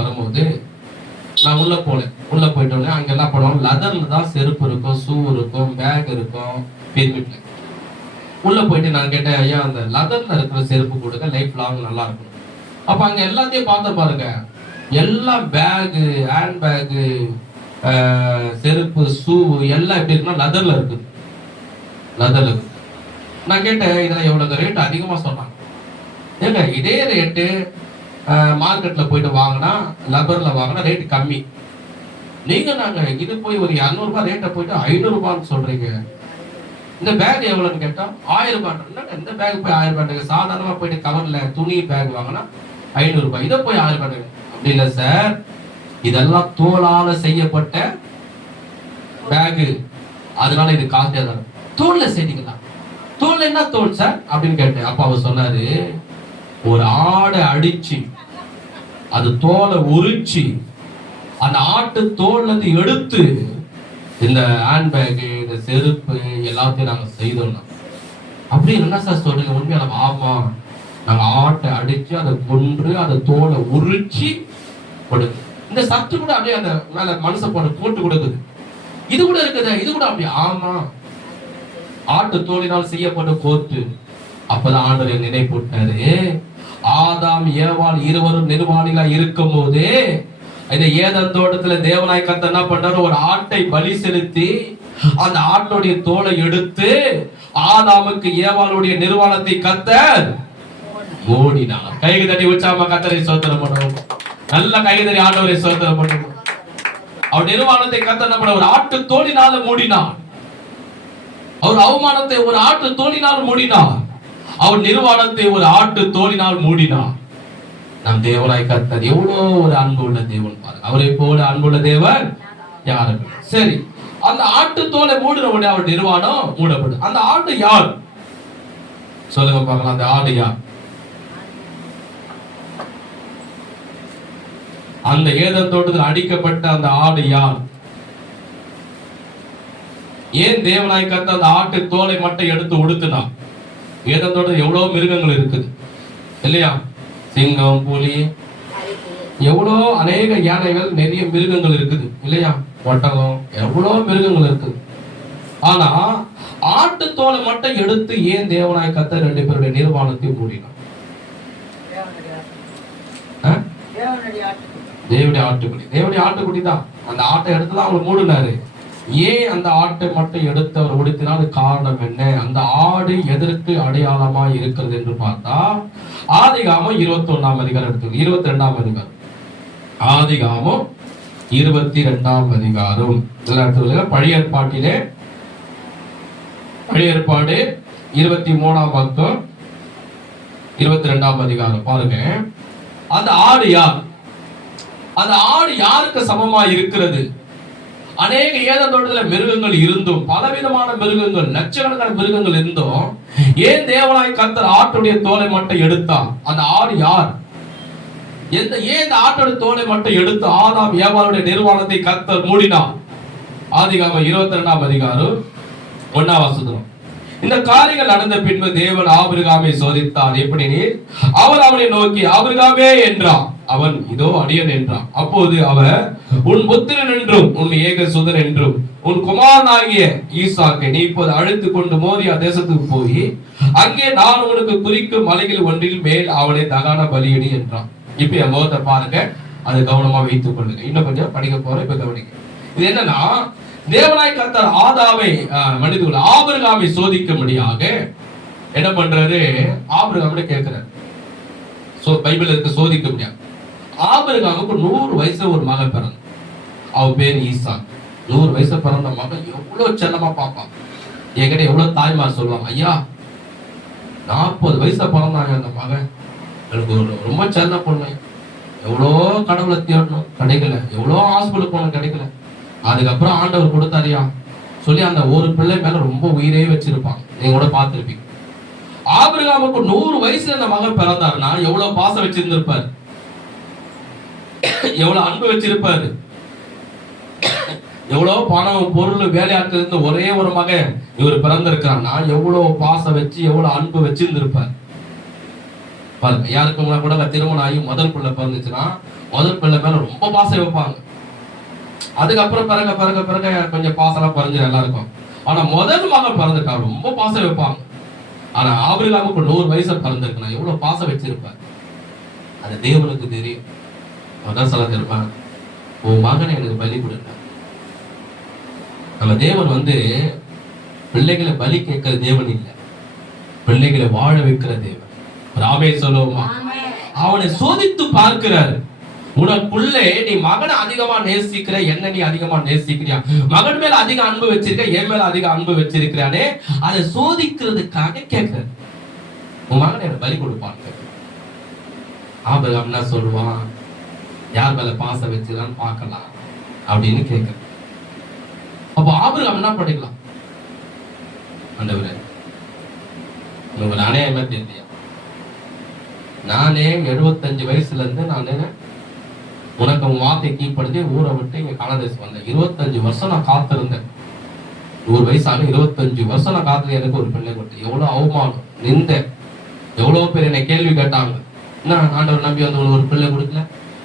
வரும்போது நான் உள்ள போயிட்டோன்னே அங்க என்ன பண்ணுவாங்க, லெதர்ல தான் செருப்பு இருக்கும், ஷூ இருக்கும், பேக் இருக்கும். பெருமிட்ல உள்ள போயிட்டு நான் கேட்டேன், ஐயா அந்த லெதர்ல இருக்கிற செருப்பு கொடுங்க, லைஃப் லாங் நல்லா இருக்கும். அப்ப அங்க எல்லாத்தையும் பார்த்து பாருங்க, எல்லாம் பேகு, ஹேண்ட் பேகு, செருப்பு, ஷூ எல்லாம் எப்படி இருக்குன்னா லெதர்ல இருக்குது. நான் கேட்டேன், இதெல்லாம் எவ்வளவு ரேட் அதிகமா சொன்னாங்க. ஏங்க இதே ரேட்டு மார்க்கெட்ல போயிட்டு வாங்கினா, லெதர்ல வாங்கினா ரேட் கம்மி. நாங்க இது போய் ஒரு 200 ரூபாய் ரேட்டை போயிட்டு 500 ரூபான்னு சொல்றீங்க. இந்த பேக் எவ்வளவுன்னு கேட்டா 1000 ரூபாய். இந்த பேக் போய் 1000 ரூபாய், சாதாரணமா போயிட்டு கவர்ல துணி பேக் வாங்கினா 500 ரூபாய், இதை போய் 1000 ரூபாய். அப்படி இல்ல சார், இதெல்லாம் தோலால செய்யப்பட்ட பேகு, அதனால இது காஸ்ட்லியா தான். தோல்ல செய்தீங்களா? தோல் என்ன தோல் சார் அப்படின்னு கேட்டேன். அப்ப அவர் சொன்னாரு, ஒரு ஆடை அடிச்சு அது தோலை உரிச்சு அந்த ஆட்டு தோல்ல இருந்து எடுத்து இந்த ஹேண்ட் பேகு, இந்த செருப்பு எல்லாத்தையும் நாங்க செய்தோம். அப்படி என்ன சார் சொல்றீங்க? உண்மையா? ஆமா, நாங்க ஆட்டை அடிச்சு அதை கொன்று அதை தோலை உரிச்சு கொடுக்கு. இந்த சத்து கூட அப்படியே அந்த மேல மனுஷ போட்டு கொடுக்குது. இது கூட இருக்குது, இது கூட அப்படியே. ஆமா, ஆட்டு தோலினால் செய்யப்பட்ட கோட்டு. அப்பதான் ஆண்டவர் நினைப்பூட்டாரு, ஆதாம் ஏவாள் இருவரும் நிர்வாணிகளா இருக்கும் போது இந்த ஏதேன் தோட்டத்துல தேவனாய் கர்த்தர் என்ன பண்றாரு, ஒரு ஆட்டை பலி செலுத்தி அந்த ஆட்டுடைய தோலை எடுத்து ஆதாமுக்கு ஏவாளுடைய நிர்வாணத்தை கர்த்தர் மூடினார். கைக்கு தட்டி உற்சாகமா கர்த்தரை ஸ்தோத்திரம் பண்ணுவோம். நல்ல கைக்கு தட்டி ஆண்டவரை ஸ்தோத்திரம் பண்ணுவோம். அவர் நிர்வாணத்தை கர்த்தர் என்ன பண்ண, ஒரு ஆட்டு தோலினால மூடினார். அவர் அவமானத்தை ஒரு ஆட்டு தோலினால் மூடினார். அவர் நிர்வாணத்தை ஒரு ஆட்டு தோலினால் மூடினார். நம் தேவனாய் கர்த்தர் எவ்வளவு ஒரு அன்பு உள்ள தேவன் பாருங்க. அவரை போல அன்புள்ள தேவன் யாரும். சரி, அந்த ஆட்டு தோலை மூடின உடனே அவர் நிர்வாணம் மூடப்படும். அந்த ஆடு யார் சொல்லுங்க பார்க்கலாம். அந்த ஆடு யார்? அந்த ஏதேன் தோட்டத்தில் அடிக்கப்பட்ட அந்த ஆடு யார்? ஏன் தேவனாய் கர்த்தர் அந்த ஆட்டு தோலை மட்டும் எடுத்து உடுத்தினார்? ஏதேன் தோட்டத்தில் எவ்வளவு மிருகங்கள் இருக்குது இல்லையா? சிங்கம், புலி, எவ்வளோ அநேக யானைகள், நிறைய மிருகங்கள் இருக்குது இல்லையா? ஒட்டகம், எவ்வளவு மிருகங்கள் இருக்குது. ஆனா ஆட்டு தோலை மட்டும் எடுத்து ஏன் தேவனாய் கர்த்தர் 2 பேருடைய நிர்வாணத்தை மூடினார்? தேவனுடைய ஆட்டுக்குடி தான். அந்த ஆட்டை எடுத்துதான் அவர் மூடினாரு. ஏன் அந்த ஆட்டை மட்டும் எடுத்து அவர் உடுத்தினால் காரணம் என்ன? அந்த ஆடு எதற்கு அடையாளமா இருக்கிறது என்று பார்த்தா, ஆதிகாமம் 21ஆம் அதிகாரம் எடுத்து 22ஆம் அதிகாரம், ஆதிகாமம் 22ஆம் அதிகாரம் பழைய ஏற்பாட்டிலே, பழைய ஏற்பாடு 23ஆம் பக்கம் 22ஆம் அதிகாரம் பாருங்க. அந்த ஆடு யார்? அந்த ஆடு யாருக்கு சமமா இருக்கிறது? அநேக ஏதேன் தோட்டத்துல மிருகங்கள் இருந்தும், பலவிதமான மிருகங்கள், லட்சக்கணக்கான மிருகங்கள் இருந்தும், ஏன் தேவனாய் கர்த்தர் ஆட்டுடைய தோலை மட்டும் எடுத்தார்? அந்த ஆடு யார்? ஏன் இந்த ஆட்டுடைய தோலை மட்டும் எடுத்து ஆதாம் ஏவாளுடைய நிர்வாணத்தை கர்த்தர் மூடினார்? ஆதிகாமம் 22ஆம் அதிகாரம் 1ஆம் வசனம். இந்த காரியங்கள் நடந்த பின்பு தேவன் ஆபிரகாமை சோதித்தார். எப்படினே, அவர் அவனை நோக்கி ஆபிரகாமே என்றார். அவன் இதோ அடியன் என்றான். அப்போது அவர், உன் புத்திரன் என்றும் உன் ஏக சுதன் என்றும் உன் குமாரனாகிய ஈசாக்கை நீ இப்போது அழைத்து கொண்டு மோரியா தேசத்துக்கு போய் அங்கே நான் உனக்கு குறிக்கும் மலைகள் ஒன்றில் மேல் அவனை தகன பலியிடு என்றான். இப்ப என் முகத்தை பாருங்க, அதை கவனமா வைத்துக் கொள்ளுங்க. இன்னும் கொஞ்சம் படிக்க போறோம், இப்ப கவனிங்க. இது என்னன்னா, தேவனாய் கர்த்தர் ஆதாமை மனிதர்கள் ஆபிரகாமை சோதிக்கும்படியாக என்ன பண்றாரு, ஆபிரகாம் கேட்கிறாரு. பைபிள் இருக்கு, சோதிக்க முடியாது. ஆபிரகாமுக்கு 100 வயசுல ஒரு மகன் பிறந்த, அவன் பேர் ஈசாக். 100 வயசுல பிறந்த மகன் எவ்வளவு செல்லமா பார்ப்பான். என்கிட்ட எவ்வளவு தாய்மார் சொல்லுவாங்க, ஐயா 40 வயசுல பிறந்தாங்க அந்த மகன், எனக்கு ரொம்ப செல்ல பொண்ணு, எவ்வளோ கடவுளை தேடணும் கிடைக்கல, எவ்வளோ ஹாஸ்பிட்டல் போன கிடைக்கல, அதுக்கப்புறம் ஆண்டவர் கொடுத்தாரியா சொல்லி அந்த ஒரு பிள்ளை மேல ரொம்ப உயிரே வச்சிருப்பான். நீங்க கூட பார்த்திருப்பீங்க. ஆபிரகாமுக்கு 100 வயசுல அந்த மகன் பிறந்தாருன்னா எவ்வளவு பாசம் வச்சிருந்திருப்பாரு, எவ்வளவு அன்பு வச்சிருப்பாரு, எவ்வளவு பணம் பொருள் வேலையாட்கள் இருந்து ஒரே ஒரு மகன் இவர் பிறந்திருக்கிறான்னா எவ்வளவு பாசம் வச்சு எவ்வளவு அன்பு வச்சிருந்திருப்பாரு பாருங்க. யாருக்கும் கூட திருமணம் ஆகி முதல் பிள்ளை பிறந்துச்சுன்னா முதல் பிள்ளை மேல ரொம்ப பாசம் வைப்பாங்க. அதுக்கப்புறம் பிறகு பிறகு பிறகு கொஞ்சம் பாசம் பறிஞ்சிடும் எல்லாருக்கும். ஆனா முதல் மகன் பிறந்துட்டா ரொம்ப பாசம் வைப்பாங்க. ஆனா ஆபிரகாமுக்கு 100 வயசுல பிறந்திருக்குன்னா எவ்வளவு பாசம் வச்சிருப்பார், அது தேவனுக்கு தெரியும். அதான் சொல்ல தெரியுமா, உன் மகனை எனக்கு பலி கொடுங்க. நம்ம தேவன் பிள்ளைகளை பலி கேட்கிற தேவன் இல்லை, பிள்ளைகளை வாழ வைக்கிற தேவன். ராமே சொல்லுவோமா? அவனை சோதித்து பார்க்கிறாரு. உனக்குள்ளே நீ மகனை அதிகமா நேசிக்கிற, என்ன நீ அதிகமா நேசிக்கிறியா, மகன் மேல அதிக அன்பு வச்சிருக்க, என் மேல அதிக அன்பு வச்சிருக்கிறானே, அதை சோதிக்கிறதுக்காக கேட்கிறாரு. உன் மகனை எனக்கு பலி கொடுப்பாங்க. ஆபிரகாம் என்ன சொல்லுவான், யார் மேல பாசம் வச்சிருக்கான்னு பார்க்கலாம் அப்படின்னு கேட்க. அப்ப ஆபிரகாம் என்ன படிக்கலாம், ஆண்டவரே உங்க அநியாயமா தெரியலையா, நானே 75 வயசுல இருந்து நானே உனக்கு உன் வார்த்தை கீழ்ப்படுத்தி ஊரை விட்டு இங்க காலதேசம் வந்தேன். 25 வருஷம் நான் காத்திருந்தேன். 100 வயசாக 25 வருஷம் நான் காத்துல எனக்கு ஒரு பிள்ளை கொடுத்து, எவ்வளவு அவமானம் நின்ற, எவ்வளவு பேர் என்னை கேள்வி கேட்டாங்க. என்ன ஆண்டவர் நம்பி வந்தவங்களுக்கு ஒரு பிள்ளை கொடுக்கல,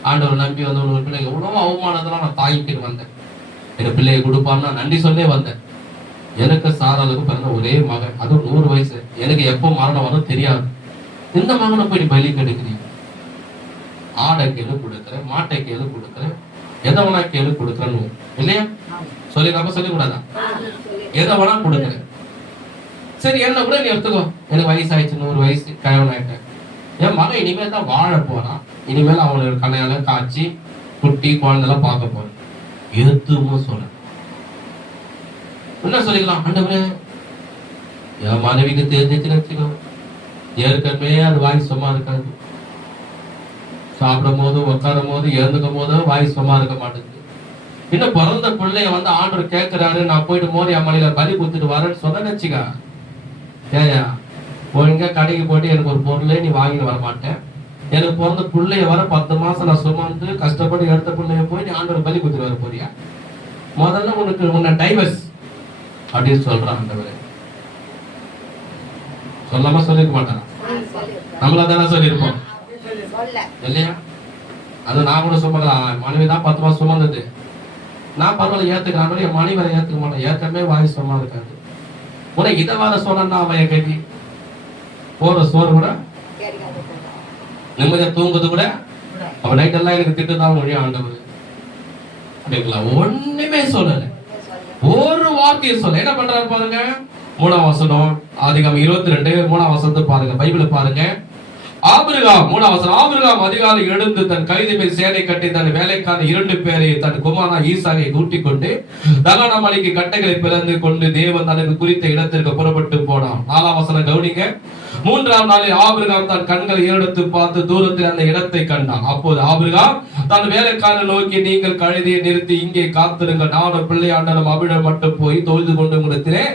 ஆண்டவர் நம்பி வந்தவங்களுக்கு ஒரு பிள்ளை, எவ்வளவு அவமானத்தெல்லாம் நான் தாங்கிக்கிட்டு வந்தேன். எனக்கு பிள்ளையை கொடுப்பான்னு நன்றி சொல்லே வந்தேன். எனக்கு சாராளுக்கு பிறந்த ஒரே மகன், அதுவும் 100 வயசு. எனக்கு எப்போ மரணம் வரும் தெரியாது. இந்த மகனை போய் பலி கெடுக்கிறீங்க. ஆடை கேளு கொடுக்குறேன், மாட்டை கேளு கொடுக்குறேன், எதை வேணா கேளு கொடுக்குறேன்னு இல்லையா சொல்லி நம்ம சொல்லக்கூடாதா, எதை வேணா கொடுக்குறேன். சரி என்ன கூட நீ எடுத்துக்கோ, எனக்கு வயசாயிடுச்சு, 100 வயசு கல்யாணம் ஆயிட்டேன், என் மகன் இனிமேல் தான் வாழ போறான், இனிமேல் அவனுக்கு கல்யாணம் காய்ச்சி குட்டி குழந்தைலாம் பார்க்க போறேன். எதுவும் சொல்ல என்ன சொல்லிக்கலாம், ஆண்டவரே என் மனைவிக்கு தெரிஞ்சிச்சுன்னு வச்சுக்கோ, ஏற்கனவே அது வாய் சும்மா இருக்காது, சாப்பிடும் போது உட்காரும் போது எழுந்துக்கும் போது வாய் சும்மா இருக்க மாட்டேங்குது. இன்னும் பிறந்த பிள்ளைய ஆண்டவர் கேட்கிறாரு, நான் போயிட்டு மோரியா மலையில பலி கொடுத்துட்டு வரேன்னு சொன்ன வச்சுக்கா, ஏயா ஒழுங்கா கடைக்கு போயிட்டு எனக்கு ஒரு பொருளே நீ வாங்கிட்டு வர மாட்டேன், எனக்கு பிறந்த பிள்ளைய வர 10 மாசம் நான் சுமந்து கஷ்டப்பட்டு எடுத்த பிள்ளைய போய் நீ ஆண்டவர் பலி கொடுத்துட்டு வர போறியா, முதல்ல உன்னை டைவர்ஸ் அப்படின்னு சொல்றான் ஆண்டவர். சொல்லாம சொல்லிருக்க மாட்டான், நம்மள தானே சொல்லியிருப்போம் இல்லையா. அது நான் கூட சுமக்கலாம், மனைவி தான் 10 மாசம் சுமந்தது, நான் பரவாயில்ல ஏத்துக்கிறான், என் மனைவி வரை ஏத்துக்க மாட்டேன், ஏற்கனவே வாய் சும்மா இருக்காது. உனக்கு இதை வர சொன்னா அவன் கட்டி போற சோறு கூட நிம்மதியா தூங்குது கூட, அவன் நைட் எல்லாம் எனக்கு திட்டுதான் மொழியா ஆண்டவர் அப்படிங்களா, ஒண்ணுமே சொல்லல, ஒரு வார்த்தையை சொல்ல. என்ன பண்றாரு பாருங்க, 3ஆம் வசனம், ஆதிகாமம் 22 3ஆம் வசனத்தை பாருங்க, பைபிளை பாருங்க. ஆபிரகாம் 3ஆம் வசனம், ஆபிரகாம் அதிகாலை எழுந்து தன் கழுதை மேல் சேனை கட்டி தன் வேலைக்கான 2 பேரை தன் குமாரன் ஈசாக்கை கூட்டிக் கொண்டு தகன மலைக்கு கட்டைகளை பிறந்து கொண்டு தேவன் தனக்கு குறித்த இடத்திற்கு புறப்பட்டு போனான். 4ஆம் வசனம் கவனிங்க. 3ஆம் நாளில் ஆபிரகாம் தன் கண்களை ஏறெடுத்து பார்த்து தூரத்தில் அந்த இடத்தை கண்டான். அப்போது ஆபிரகாம் தன் வேலைக்காரனை நோக்கி, நீங்கள் கழுதையை நிறுத்தி இங்கே காத்திருங்க, நானும் பிள்ளையாண்டனும் அவிடம் மட்டும் போய் தொழுது கொண்டு உங்களிடத்திலே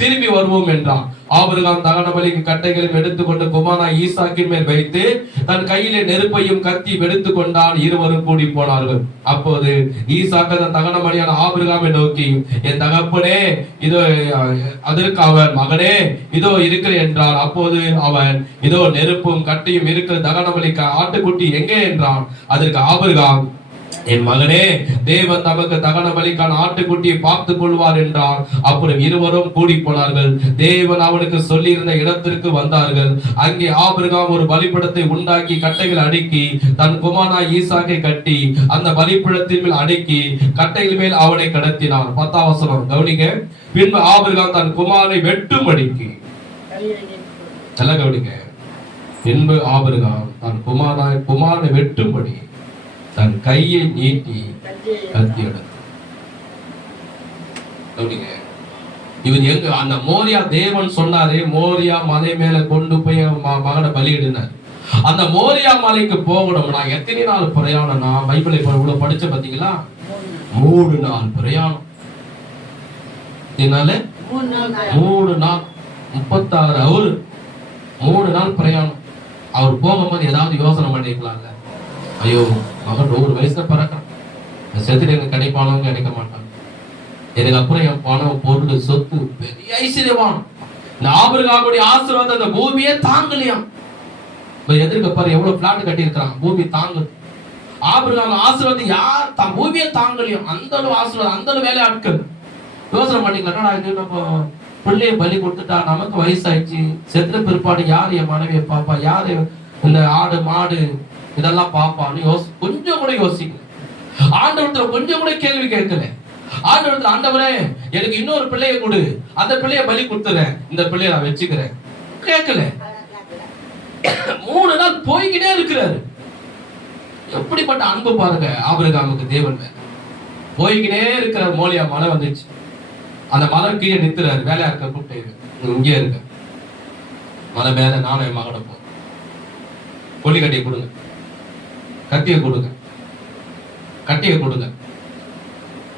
திரும்பி வருவோம் என்றான். ஆபிரகாம் தகன பலிக்கு கட்டைகளையும் எடுத்துக்கொண்டு குமாரன் ஈசாக்கின் மேல் வைத்து தன் கையிலே நெருப்பையும் கத்தி எடுத்துக் கொண்டான். இருவரும் கூடி போனார்கள். அப்போது ஈசாக்கு தன் தகன பலியான ஆபிரகாமை நோக்கி, என் தகப்பனே இதோ, அதற்கு அவன், மகனே இதோ இருக்கிறேன் என்றான். அப்போது அவன், இதோ நெருப்பும் கட்டியும் இருக்கிற தகன பலிக்கு ஆட்டுக்குட்டி எங்கே என்றான். அதற்கு ஆபிரகாம், என் மகனே, தேவன் தமக்கு தகன பலிக்கான ஆட்டுக்குட்டியை பார்த்துக் கொள்வார் என்றார். அப்புறம் இருவரும் கூடி போனார்கள். தேவன் அவனுக்கு சொல்லியிருந்த இடத்திற்கு வந்தார்கள். அங்கே ஆபிரகாம் ஒரு பலிபீடத்தை உண்டாக்கி கட்டைகள் அடுக்கி தன் குமாரனாய் ஈசாக்கை கட்டி அந்த பலிபீடத்தின் மேல் அடுக்கி கட்டைகள் மேல் அவனை கடத்தினான். 10ஆம் வசனம் கவனிங்க. பின்பு ஆபிரகாம் தன் குமாரனை வெட்டும்படிக்கு, நல்லா கவனிங்க, பின்பு ஆபிரகாம் தன் குமாரனை வெட்டும்படி தன் கையை நீட்டி கத்தி எடுத்தார். இவர் எங்க அந்த மோரியா, தேவன் சொன்னாரு மோரியா மலை மேல கொண்டு போய் மகனை பலியிடுனார். அந்த மோரியா மலைக்கு போகணும்னா எத்தனை நாள் பிரயாணம்? நான் பைபிளை இவ்வளவு படிச்ச பாத்தீங்களா? 3 நாள் பிரயாணம். 3 நாள் 36 ஹவர், 3 நாள் பிரயாணம். அவர் போகும்போது ஏதாவது யோசனை பண்ணிக்கலாம்ல, ஐயோ மகன் 100 வயசுல பிறக்கிறான், செத்துட்டு எனக்கு கிடைப்பானவங்க கிடைக்க மாட்டாங்க, எனக்கு அப்புறம் என் பணம் பொருள் சொத்து பெரிய ஐஸ்வர்யவான். இந்த ஆபிரகாமுடைய ஆசீர்வாதம் அந்த பூமியே தாங்கலையாம். எதிர்க்க பாரு எவ்வளவு பிளாட் கட்டி இருக்கிறான், பூமி தாங்குது. ஆபிரகாம் ஆசீர்வாதம் யார் தான் பூமியே தாங்கலையும், அந்த அளவு ஆசீர்வாதம், அந்த அளவு வேலையா இருக்கு. யோசனை பண்ணிக்கலாம், நம்ம பிள்ளைய பலி கொடுத்துட்டா, நமக்கு வயசாயிடுச்சு, செத்துற பிற்பாடு யார் என் மனைவியை பாப்பா, யாரு இந்த ஆடு மாடு இதெல்லாம் பாப்பான்னு கொஞ்சம் கூட யோசிக்கல. ஆண்டவரத்துல கொஞ்சம் கூட கேள்வி கேட்கல. ஆண்டவரத்துல, ஆண்டவரே எனக்கு இன்னொரு பிள்ளைய கொடு, அந்த பிள்ளைய பலி கொடுத்துறேன், இந்த பிள்ளைய நான் வச்சுக்கிறேன், கேட்கல. 3 நாள் போய்கிட்டே இருக்கிறாரு. எப்படிப்பட்ட அன்பு பாருங்க ஆபிரகாமுக்கு தேவன் மேல. போய்கிட்டே இருக்கிறார். மோரியா மலை வந்துச்சு. அந்த மலை கீழே நிறுத்துறாரு. வேலையா இருக்க கூப்பிட்டு, இங்கே இருக்க மலை மேல நானும் என் மகனை போ, கொல்லி கட்டியை கொடுங்க, கத்தியை கொடுங்க, கட்டியை கொடுங்க.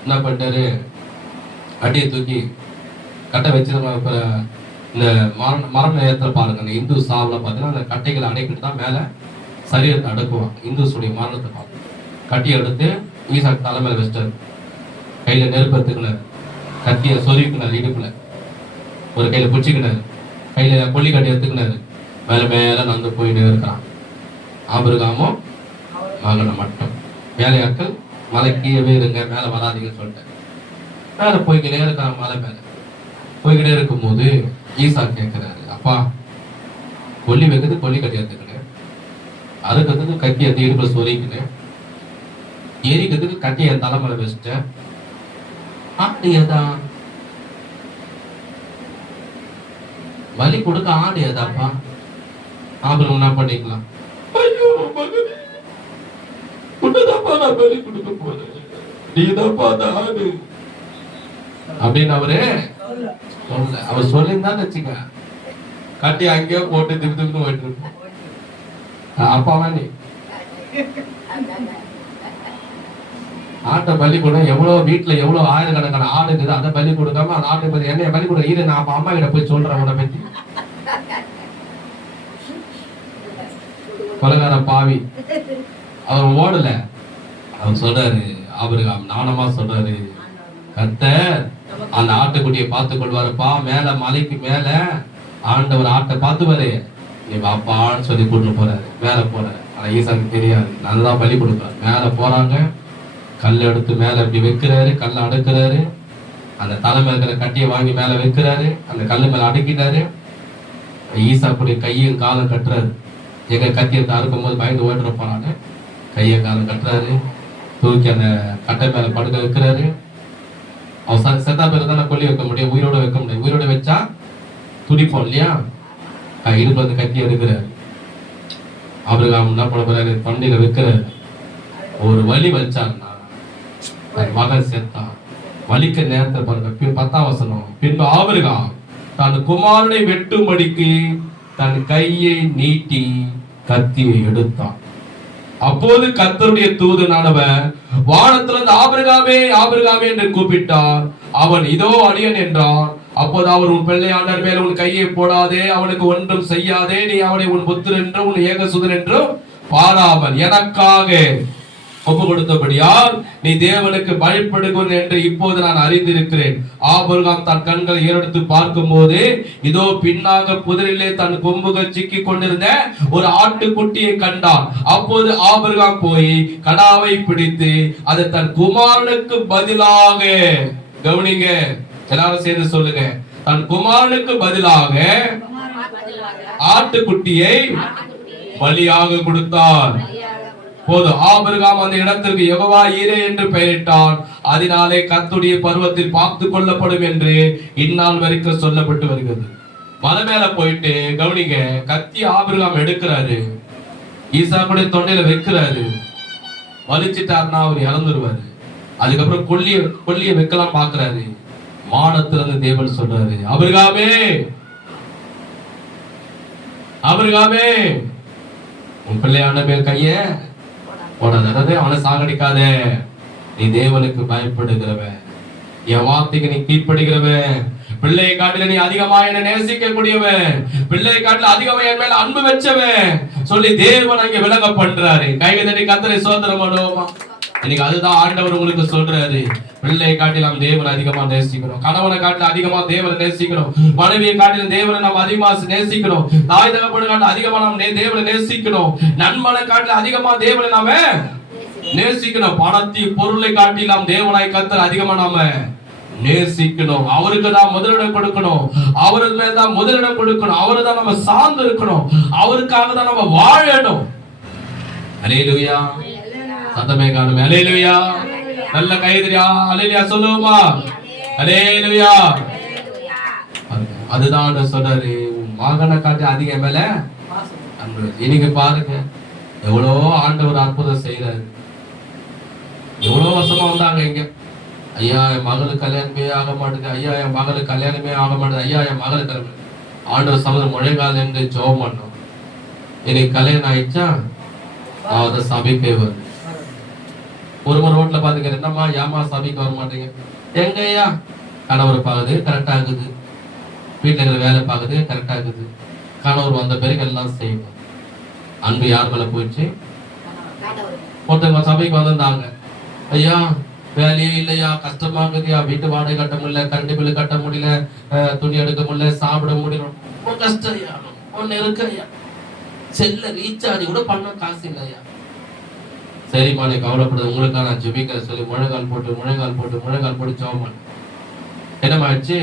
என்ன பண்ணிட்டாரு? கட்டியை தூக்கி கட்டை வச்சிருக்க. இப்ப இந்த மரண நேரத்தில் பாருங்க, இந்த இந்து சாவுல பார்த்தீங்கன்னா அந்த கட்டைகளை அடைக்கிட்டு தான் மேல சரீரத்தை அடக்குவாங்க. இந்துஸுடைய மரணத்தை பார்த்து கட்டியை எடுத்து ஈசாக்கு தலைமையில வச்சிட்டாரு. கையில நெருப்பு எடுத்துக்கினாரு, கத்தியை சொருவிக்கினார், இடுப்புல ஒரு கையில பிடிச்சிக்கினாரு, கையில கொல்லி கட்டி எடுத்துக்கினாரு. மேல மேல நடந்து போயிட்டு இருக்கிறான். ஆபிரகாமும் மகனை மட்டும். வேலையாட்கள் மலை கீழே இருங்க, மேல வராதீங்கன்னு சொல்லிட்டேன். மேல போய்கிட்டே இருக்கான். மலை மேல போய்கிட்டே இருக்கும் போது ஈசாக்கு கேட்கிறாரு, அப்பா கொல்லி வைக்கிறது கொல்லி கட்டி எடுத்துக்கினேன், அறுக்கிறதுக்கு கத்தி எடுத்து இடுப்புல சொருகிக்கினேன், எரிக்கிறதுக்கு கட்டியை என் தலைமையில வச்சுட்டேன், ஆடு ஏதான் பலி கொடுக்க ஆடு ஏதாப்பா? ஆபிரகாம் என்ன பண்ணிக்கலாம்? ஐயோ மகனே, உன்னதாப்பா நான் பலி கொடுக்க போறேன், நீதாப்பா அந்த ஆடு அப்படின்னு அவரு சொல்ல. அவர் சொல்லியிருந்தான்னு வச்சுக்க, கட்டி அங்கேயே போட்டு திப்பு திப்பு போயிட்டு இருப்போம். அப்பாவா நீ ஆட்டை பலி கூட எவ்வளவு வீட்டுல எவ்வளவு ஆயிரக்கணக்கான ஆடு இருக்குது, அதை பலி கொடுக்காம அந்த ஆட்டை பத்தி என்னைய பலி கொடுக்க இரு, நான் அம்மா கிட்ட போய் சொல்றேன் உன்னை பத்தி. கொலைகார பாவி. அவர் ஓடல. அவர் சொல்றாரு, ஆபிரகாம் நாணமா சொல்றாரு, கர்த்தர் அந்த ஆட்டுக்குட்டியை பார்த்துக் கொள்வாருப்பா, மேல மலைக்கு மேல ஆண்டவர் ஆட்டை பார்த்துவாரு, நீ பாப்பான்னு சொல்லி கூட்டு போறாரு. மேல போறாரு. ஆனா ஈசாக்கு தெரியாது, நல்லா பலி கொடுப்பாரு. மேல போறாங்க, கல் எடுத்து மேல இப்படி வைக்கிறாரு, கல்லை அடுக்கிறாரு, அந்த தலைமை இருக்கிற கட்டியை வாங்கி மேல வைக்கிறாரு, அந்த கல்லு மேல அடுக்கிட்டாரு. ஈசாக்குடைய கையும் காலம் கட்டுறாரு. எங்க கத்தி எடுத்து அறுக்கும் போது பயந்து ஓட்டுற போறான்னு கையை காலம் கட்டுறாரு, தூக்கி அந்த கட்டை மேல படுக்க வைக்கிறாரு. அவன் செத்தா பேர் தான் கொல்லி வைக்க முடியும், உயிரோட வைக்க முடியும். உயிரோட வச்சா துடிப்போம் இல்லையா? இடுப்புல வந்து கத்தி எடுக்கிறாரு. ஆபிரகாம் என்ன பண்ண போறாரு? தொண்டையில வைக்கிறாரு. ஒரு வலி வச்சாங்கன்னா மகன் செத்தான். வலிக்க நேரத்தை பாருங்க. 10ஆம் வசனம். பின்பு ஆபிரகாம் தன் குமாரனை வெட்டும்படிக்கு தன் கையை நீட்டி கத்தியை எடுத்தான். அப்போது கர்த்தருடைய தூதனானவர் வானத்திலிருந்து ஆபிரகாமே ஆபிரகாமே என்று கூப்பிட்டார். அவன் இதோ அடியேன் என்றான். அப்போது அவர், உன் பிள்ளையாண்டர் மேல் உன் கையை போடாதே, அவனுக்கு ஒன்றும் செய்யாதே, நீ அவனை உன் புத்திரன் என்றும் உன் ஏகசுதன் என்றும் பாராமல் எனக்காக ஒப்பு கொடுத்தபடியால் நீ தேவனுக்கு பயப்படுகிறவன் என்று இப்போது நான் அறிந்திருக்கிறேன். ஆபிரகாம் தன் கண்களை ஏறெடுத்து பார்க்கும் போது இதோ பின்னாக புதரிலே தன் கொம்புகள் சிக்கி கொண்டிருந்த ஒரு ஆட்டுக்குட்டியை கண்டான். அப்போது ஆபிரகாம் போய் கடாவை பிடித்து அதை தன் குமாரனுக்கு பதிலாக, கவனிங்க எல்லாரும் சேர்ந்து சொல்லுங்க, தன் குமாரனுக்கு பதிலாக ஆட்டுக்குட்டியை பலியாக கொடுத்தார். போது ஆபிரகாம் அந்த இடத்திற்கு யெகோவா ஈரே என்று பெயரிட்டான். அதனாலே கர்த்தருடைய பர்வத்தில் பார்த்து கொள்ளப்படும் என்று இந்நாள் வரைக்கும் சொல்லப்பட்டு வருகிறது. மலை மேல போயிட்டு கவனிங்க, கத்தி ஆபிரகாம் எடுக்கிறாரு, ஈசாக்குடைய தொண்டையில வைக்கிறாரு. வலிச்சிட்டாருன்னா அவர் இறந்துருவாரு. அதுக்கப்புறம் கொல்லிய வைக்கலாம் பாக்குறாரு. வானத்துல இருந்து தேவன் சொல்றாரு, ஆபிரகாமே ஆபிரகாமே உன் பிள்ளையான மேல் கைய போடாதே, அவனை சாகடிக்காத. நீ தேவனுக்கு பயப்படுகிறவன், என் வார்த்தைக்கு நீ கீழ்ப்படுகிறவன், பிள்ளையை காட்டில நீ அதிகமா என்ன நேசிக்க கூடியவன், பிள்ளையை காட்டில அதிகமா என் மேல அன்பு வச்சவன் சொல்லி தேவன் அங்க விலக பண்றாரு. கையை தட்டி கர்த்தரை ஸ்தோத்திரம் பண்ணுவோமா? இன்னைக்கு அதுதான் ஆண்டவர் உங்களுக்கு சொல்றாரு. பிள்ளையை காட்டிலும் தேவனை அதிகமா நேசிக்கணும், கணவனை காட்டில அதிகமா தேவனை நேசிக்கணும், மனைவியை காட்டிலும் தேவனை நாம் அதிகமா நேசிக்கணும், தாய் தகப்பனை காட்டில அதிகமா நாம் தேவனை நேசிக்கணும், நண்பனை காட்டில அதிகமா தேவனை நாம நேசிக்கணும், பணத்தை பொருளை காட்டிலும் தேவனாய் கர்த்தர் அதிகமா நாம நேசிக்கணும். அவருக்கு தான் முதலிடம் கொடுக்கணும், அவருக்கு மேல தான் முதலிடம் கொடுக்கணும், அவரை தான் நம்ம சார்ந்து இருக்கணும், அவருக்காக தான் நம்ம வாழணும். அல்லேலூயா, சத்தமே காணுமே. அல்லேலூயா, நல்ல கைதறியா அல்லேலூயா சொல்லுவோமா? அல்லேலூயா. அதுதான் சொல்றாரு, மகனை காட்டி அதிக மேல அன்பு. இன்னைக்கு பாருங்க எவ்வளோ ஆண்டவர் அற்புதம் செய்யறாரு. எவ்வளோ வருஷமா வந்தாங்க இங்க, ஐயா என் மகளுக்கு கல்யாணமே ஆக மாட்டேங்குது, ஐயா என் மகளுக்கு கல்யாணமே ஆக மாட்டேங்குது, ஐயா என் மகளுக்கு கல்யாணம். ஆண்டவர் சமூகம் முழைகால என்று ஜெபம் பண்ணோம். இன்னைக்கு கல்யாணம் ஆயிடுச்சா அவத சபைக்கே வருது. ஒரு ரோட்ல பாத்துக்கிறேன், என்னம்மா ஏமா சபைக்கு வர மாட்டீங்க? எங்கய்யா கணவர் பாக்குது கரெக்டா இருக்குது, வீட்டுல இருக்கிற வேலை பாக்குது கரெக்டா இருக்குது, கணவர் வந்த பிறகு எல்லாம் செய்வோம். அன்பு யார் மேல போயிடுச்சு? ஒருத்தவங்க சபைக்கு வந்திருந்தாங்க, ஐயா வேலையே இல்லையா, கஷ்டமா இருக்குதுயா, வீட்டு வாடகை கட்ட முடியல, கரண்ட் பில்லு கட்ட முடியல, துணி எடுக்க முடியல, சாப்பிட முடியல, ரொம்ப கஷ்டம் ஐயா, ஒன்னு இருக்கையா, செல்ல ரீசார்ஜ் கூட பண்ண காசு இல்லையா. சரிம்மா நீ கவலைப்படுது, உங்களுக்காக நான் ஜெபிக்க சொல்லி முழங்கால் போட்டு ஜெபம் பண்ண. என்னமாயிடுச்சு,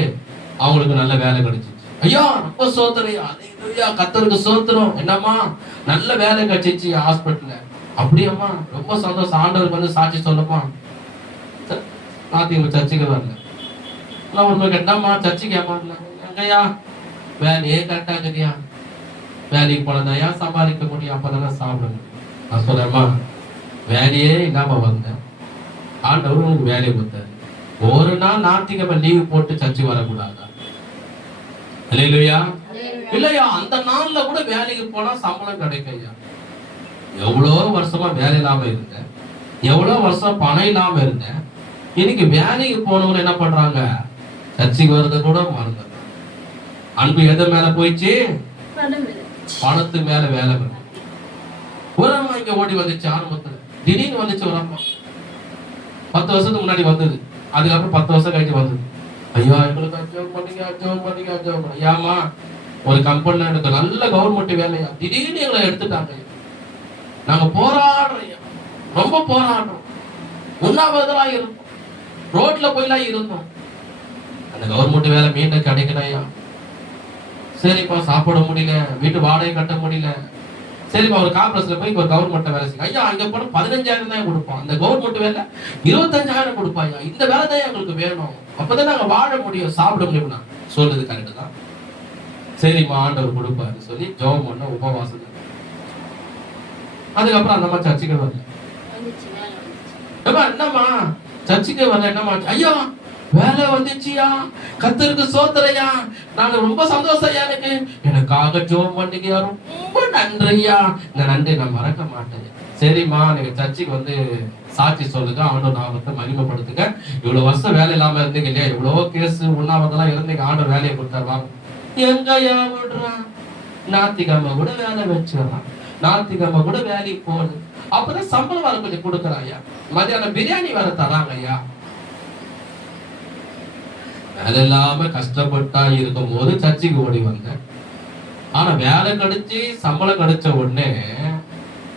அவங்களுக்கு நல்ல வேலை கிடைச்சிச்சு. ஐயா ரொம்ப சோத்திரையா, கர்த்தருக்கு சோத்திரம். என்னம்மா நல்ல வேலை கிடைச்சிச்சு ஹாஸ்பிட்டல்ல. அப்படியம்மா ரொம்ப சந்தோஷம், ஆண்டவருக்கு வந்து சாட்சி சொல்லமா. நாத்திங்க சர்ச்சுக்கு வரல. நான் ஒரு கேட்டம்மா சர்ச்சுக்கு ஏமாறல. எங்கய்யா வேலையே கரெக்டா இருக்குதியா, வேலைக்கு போனதையா சம்பாதிக்க முடியும், அப்பதானே சாப்பிட முடியும். நான் சொல்றேம்மா வேலையே இல்லாம வந்தேன், ஆண்டவர் உங்களுக்கு வேலையை கொடுத்தாரு, ஒரு நாள் ஞாயிற்றுக்கிழமை லீவு போட்டு சர்ச்சை வரக்கூடாதா? இல்லையா? இல்லையா, அந்த நாள்ல கூட வேலைக்கு போனா சம்பளம் கிடைக்கையா. எவ்வளோ வருஷமா வேலை இல்லாம இருந்தேன், எவ்வளோ வருஷம் பணம் இல்லாம இருந்தேன், இன்னைக்கு வேலைக்கு போனவங்க என்ன பண்றாங்க, சர்ச்சைக்கு வர்றத கூட மறந்துடுறாங்க. அன்பு எது மேல போயிடுச்சு? பணத்து மேல வேலை. ஒரு அம்மா இங்க ஓடி வந்துச்சு, ஆரம்பத்துல திடீர்னு வந்துச்சு ஒரு அம்மா, 10 வருஷத்துக்கு முன்னாடி வந்தது, அதுக்கப்புறம் 10 வருஷம் கழிச்சு வந்தது. ஐயா எங்களுக்கு அஜோகம் பண்ணீங்க. ஐயாமா ஒரு கம்பெனில எனக்கு நல்ல கவர்மெண்ட் வேலையா, திடீர்னு எங்களை எடுத்துட்டாங்க, நாங்க போராடுறோம், ரொம்ப போராடுறோம், உண்ணாவிரதமா இருந்தோம், ரோட்ல போயெல்லாம் இருந்தோம், அந்த கவர்மெண்ட் வேலை மீண்டும் கிடைக்கலையா. சரிப்பா சாப்பிட முடியல, வீட்டு வாடகை கட்ட முடியல, சரிப்பா ஒரு காங்கிரஸ்ல போய் ஒரு கவர்மெண்ட் வேலை செய்யும். ஐயா அங்க போன 15,000 தான் கொடுப்பான், அந்த கவர்மெண்ட் வேலை 25,000 கொடுப்பாயா, இந்த வேலை தான் எங்களுக்கு வேணும், அப்பதான் நாங்க வாழ முடியும், சாப்பிட முடியும்னா. சொல்றது கரெக்டு தான். சரிம்மா ஆண்டவர் கொடுப்பாரு சொல்லி ஜெபம் பண்ண, உபவாசம். அதுக்கப்புறம் அந்த மாதிரி சர்ச்சைக்கு வரல. என்னம்மா சர்ச்சைக்கு வரல, என்னம்மா? ஐயா வேலை வந்துச்சியா, கர்த்தருக்கு சோத்திரையா, நாங்க ரொம்ப சந்தோஷம் ஐயா, எனக்காக ஜெபம் பண்ணீங்க, ரொம்ப நன்றியா, இந்த நன்றி நான் மறக்க மாட்டேன். சரிம்மா நீங்க சர்ச்சைக்கு வந்து சாட்சி சொல்லுங்க, ஆண்டவர் நாமத்தை மகிமைப்படுத்துங்க, இவ்வளவு வருஷம் வேலை இல்லாம இருந்தீங்க இல்லையா, இவ்வளவு கேஸ் உண்ணாவிரதெல்லாம் இருந்தீங்க, ஆண்டவர் வேலையை கொடுத்தாருவாங்க. எங்கயா விடுறான், ஞாயிற்றுக்கிழமை கூட வேலை வச்சிடறான், ஞாயிற்றுக்கிழமை கூட வேலைக்கு போகுது, அப்பதான் சம்பளம் வர கொஞ்சம் கொடுக்குறான் ஐயா, மதியானம் பிரியாணி வர தராங்க ஐயா. வேலை இல்லாம கஷ்டப்பட்டா இருக்கும் போது சர்ச்சைக்கு ஓடி வந்தேன். ஆனா வேலை கிடைச்சி சம்பளம் கிடைச்ச உடனே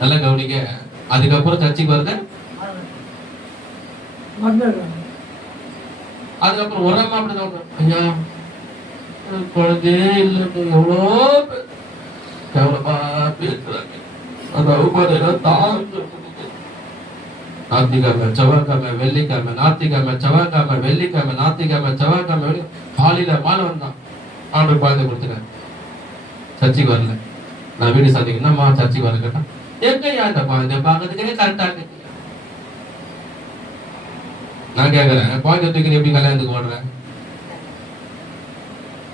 நல்ல கவனிக்க, அதுக்கப்புறம் சர்ச்சைக்கு வருது. அதுக்கப்புறம் ஒரு அம்மா அப்படிதான், ஐயா குழந்தையே இல்லை, எவ்வளோ கேவலமா பேசுறாங்க, அந்த அவமானம் தாங்க. ஞாயிற்றுக்கிழமை செவ்வாய்க்கிழமை வெள்ளிக்கிழமை, ஞாயிற்றுக்கிழமை செவ்வாய்க்கிழமை வெள்ளிக்கிழமை, ஞாயிற்றுக்கிழமை செவ்வாய்க்கிழமை காலையில மாலை வந்தான். ஆண்டு குழந்தை கொடுத்துட்டேன், சர்ச்சைக்கு வரல. நான் வீடு சாதிக்கு என்னம்மா சர்ச்சைக்கு வர கேட்டேன், எங்கய்யா இந்த குழந்தை பார்க்கறதுக்கே கரெக்டா இருக்கு. நான் கேட்கறேன், குழந்தை தூக்கி எப்படி கல்யாணத்துக்கு ஓடுறேன்?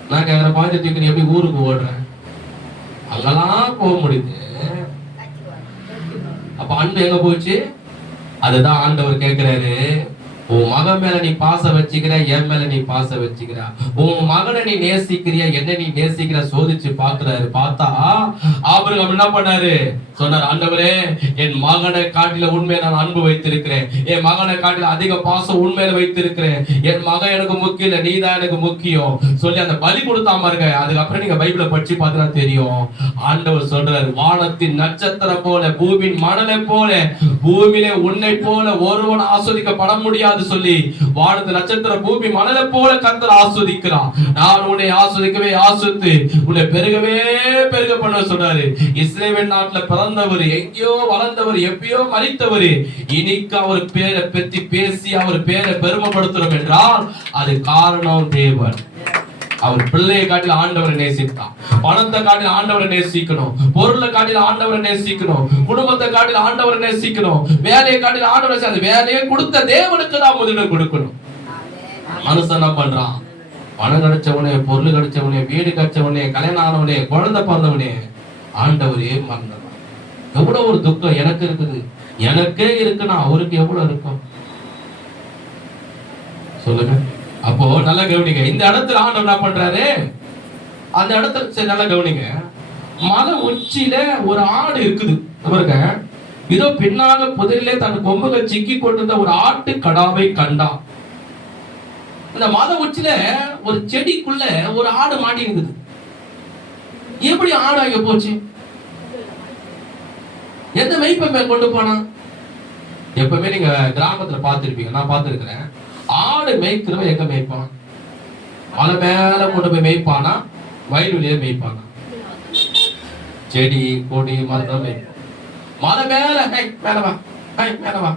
நான் கேட்கறேன், குழந்தை தூக்கி எப்படி ஊருக்கு ஓடுறேன்? அங்கெல்லாம் போக முடியுது. அப்ப அன்பு எங்க போச்சு? அதுதான் ஆண்டவர் கேட்கிறாரு, உன் மகன் மேல நீ பாசம் வச்சுக்கிற, என் மேல நீ பாசம் வச்சுக்கிற, உன் மகனை நீ நேசிக்கிறியா, என்ன நீ நேசிக்கிற சோதிச்சு பாக்குறாரு. பார்த்தா ஆபிரகாம் என்ன பண்ணாரு, சொன்னார், ஆண்டவரே என் மகனை காட்டில உண்மையை நான் அன்பு வைத்திருக்கிறேன், என் மகனை காட்டில அதிக பாசம் உண்மையில வைத்திருக்கிறேன், என் மகன் எனக்கு முக்கியம் இல்ல, நீதான் எனக்கு முக்கியம் சொல்லி அந்த பலி கொடுத்தாம இருக்க. அதுக்கப்புறம் நீங்க பைபிளை படிச்சு பார்த்தா தெரியும், ஆண்டவர் சொல்றாரு, வானத்தின் நட்சத்திரம் போல பூமியின் மணலை போல பூமியிலே உன்னை போல ஒருவன் ஆஸ்வதிக்கப்பட முடியாது சொல்லி, வானத்து நட்சத்திரம் பூமி மணலை போல கர்த்தர் ஆஸ்வதிக்கிறான். நான் உன்னை ஆஸ்வதிக்கவே ஆஸ்வதித்து உன்னை பெருகவே பெருக பண்ண சொன்னாரு. இஸ்ரவேல் நாட்டுல பிறந்தவர், எங்கேயோ வளர்ந்தவர், எப்பயோ மரித்தவர், இன்னைக்கு அவர் பேரை பத்தி பேசி அவர் பேரை பெருமைப்படுத்துறோம் என்றால் அது காரணம் தேவன். அவர் பிள்ளையை காட்டில ஆண்டவரை நேசித்தான். பணத்தை காட்டில ஆண்டவரை நேசிக்கணும், பொருளை காட்டில ஆண்டவரை நேசிக்கணும், குடும்பத்தை காட்டில ஆண்டவரை நேசிக்கணும், வேலையை காட்டில ஆண்டவரை, அந்த வேலையை கொடுத்த தேவனுக்கு தான் முதலிடம் கொடுக்கணும். மனுஷன் என்ன பண்றான், பணம் கிடைச்சவனே, பொருள் கிடைச்சவனே, வீடு கிடைச்சவனே, கல்யாணம் ஆனவனே, குழந்தை பிறந்தவனே ஆண்டவரே மறந்துடுறான். எவ்வளவு ஒரு துக்கம் எனக்கு இருக்குது, எனக்கே இருக்குன்னா அவருக்கு எவ்வளவு இருக்கும் சொல்லுங்க. அப்போ நல்லா கவனிங்க, இந்த இடத்துல ஆண்டவர் என்ன பண்றாரு, அந்த இடத்துல சரி நல்லா கவனிங்க, மலை உச்சியில ஒரு ஆடு இருக்குது பாருங்க. இதோ பின்னாக புதரிலே தன் கொம்புகள் சிக்கி கொண்டிருந்த ஒரு ஆட்டு கடாவை கண்டான். இந்த மலை உச்சியில ஒரு செடிக்குள்ள ஒரு ஆடு மாட்டி இருக்குது. எப்படி ஆடு அங்க போச்சு? எந்த மெய்ப்பை கொண்டு போனா? எப்பவுமே நீங்க கிராமத்துல பார்த்திருப்பீங்க, நான் பார்த்திருக்கிறேன், ஆடு மேய்க்கிறவன் எங்க மேய்ப்பான்? மலை மேல கொண்டு போய் மேய்ப்பானா, வயல்வெளியில மேய்ப்பானா? செடி கொடி மரத்தான் மேய்ப்பான். மலை மேல மேல வா, மேல வா,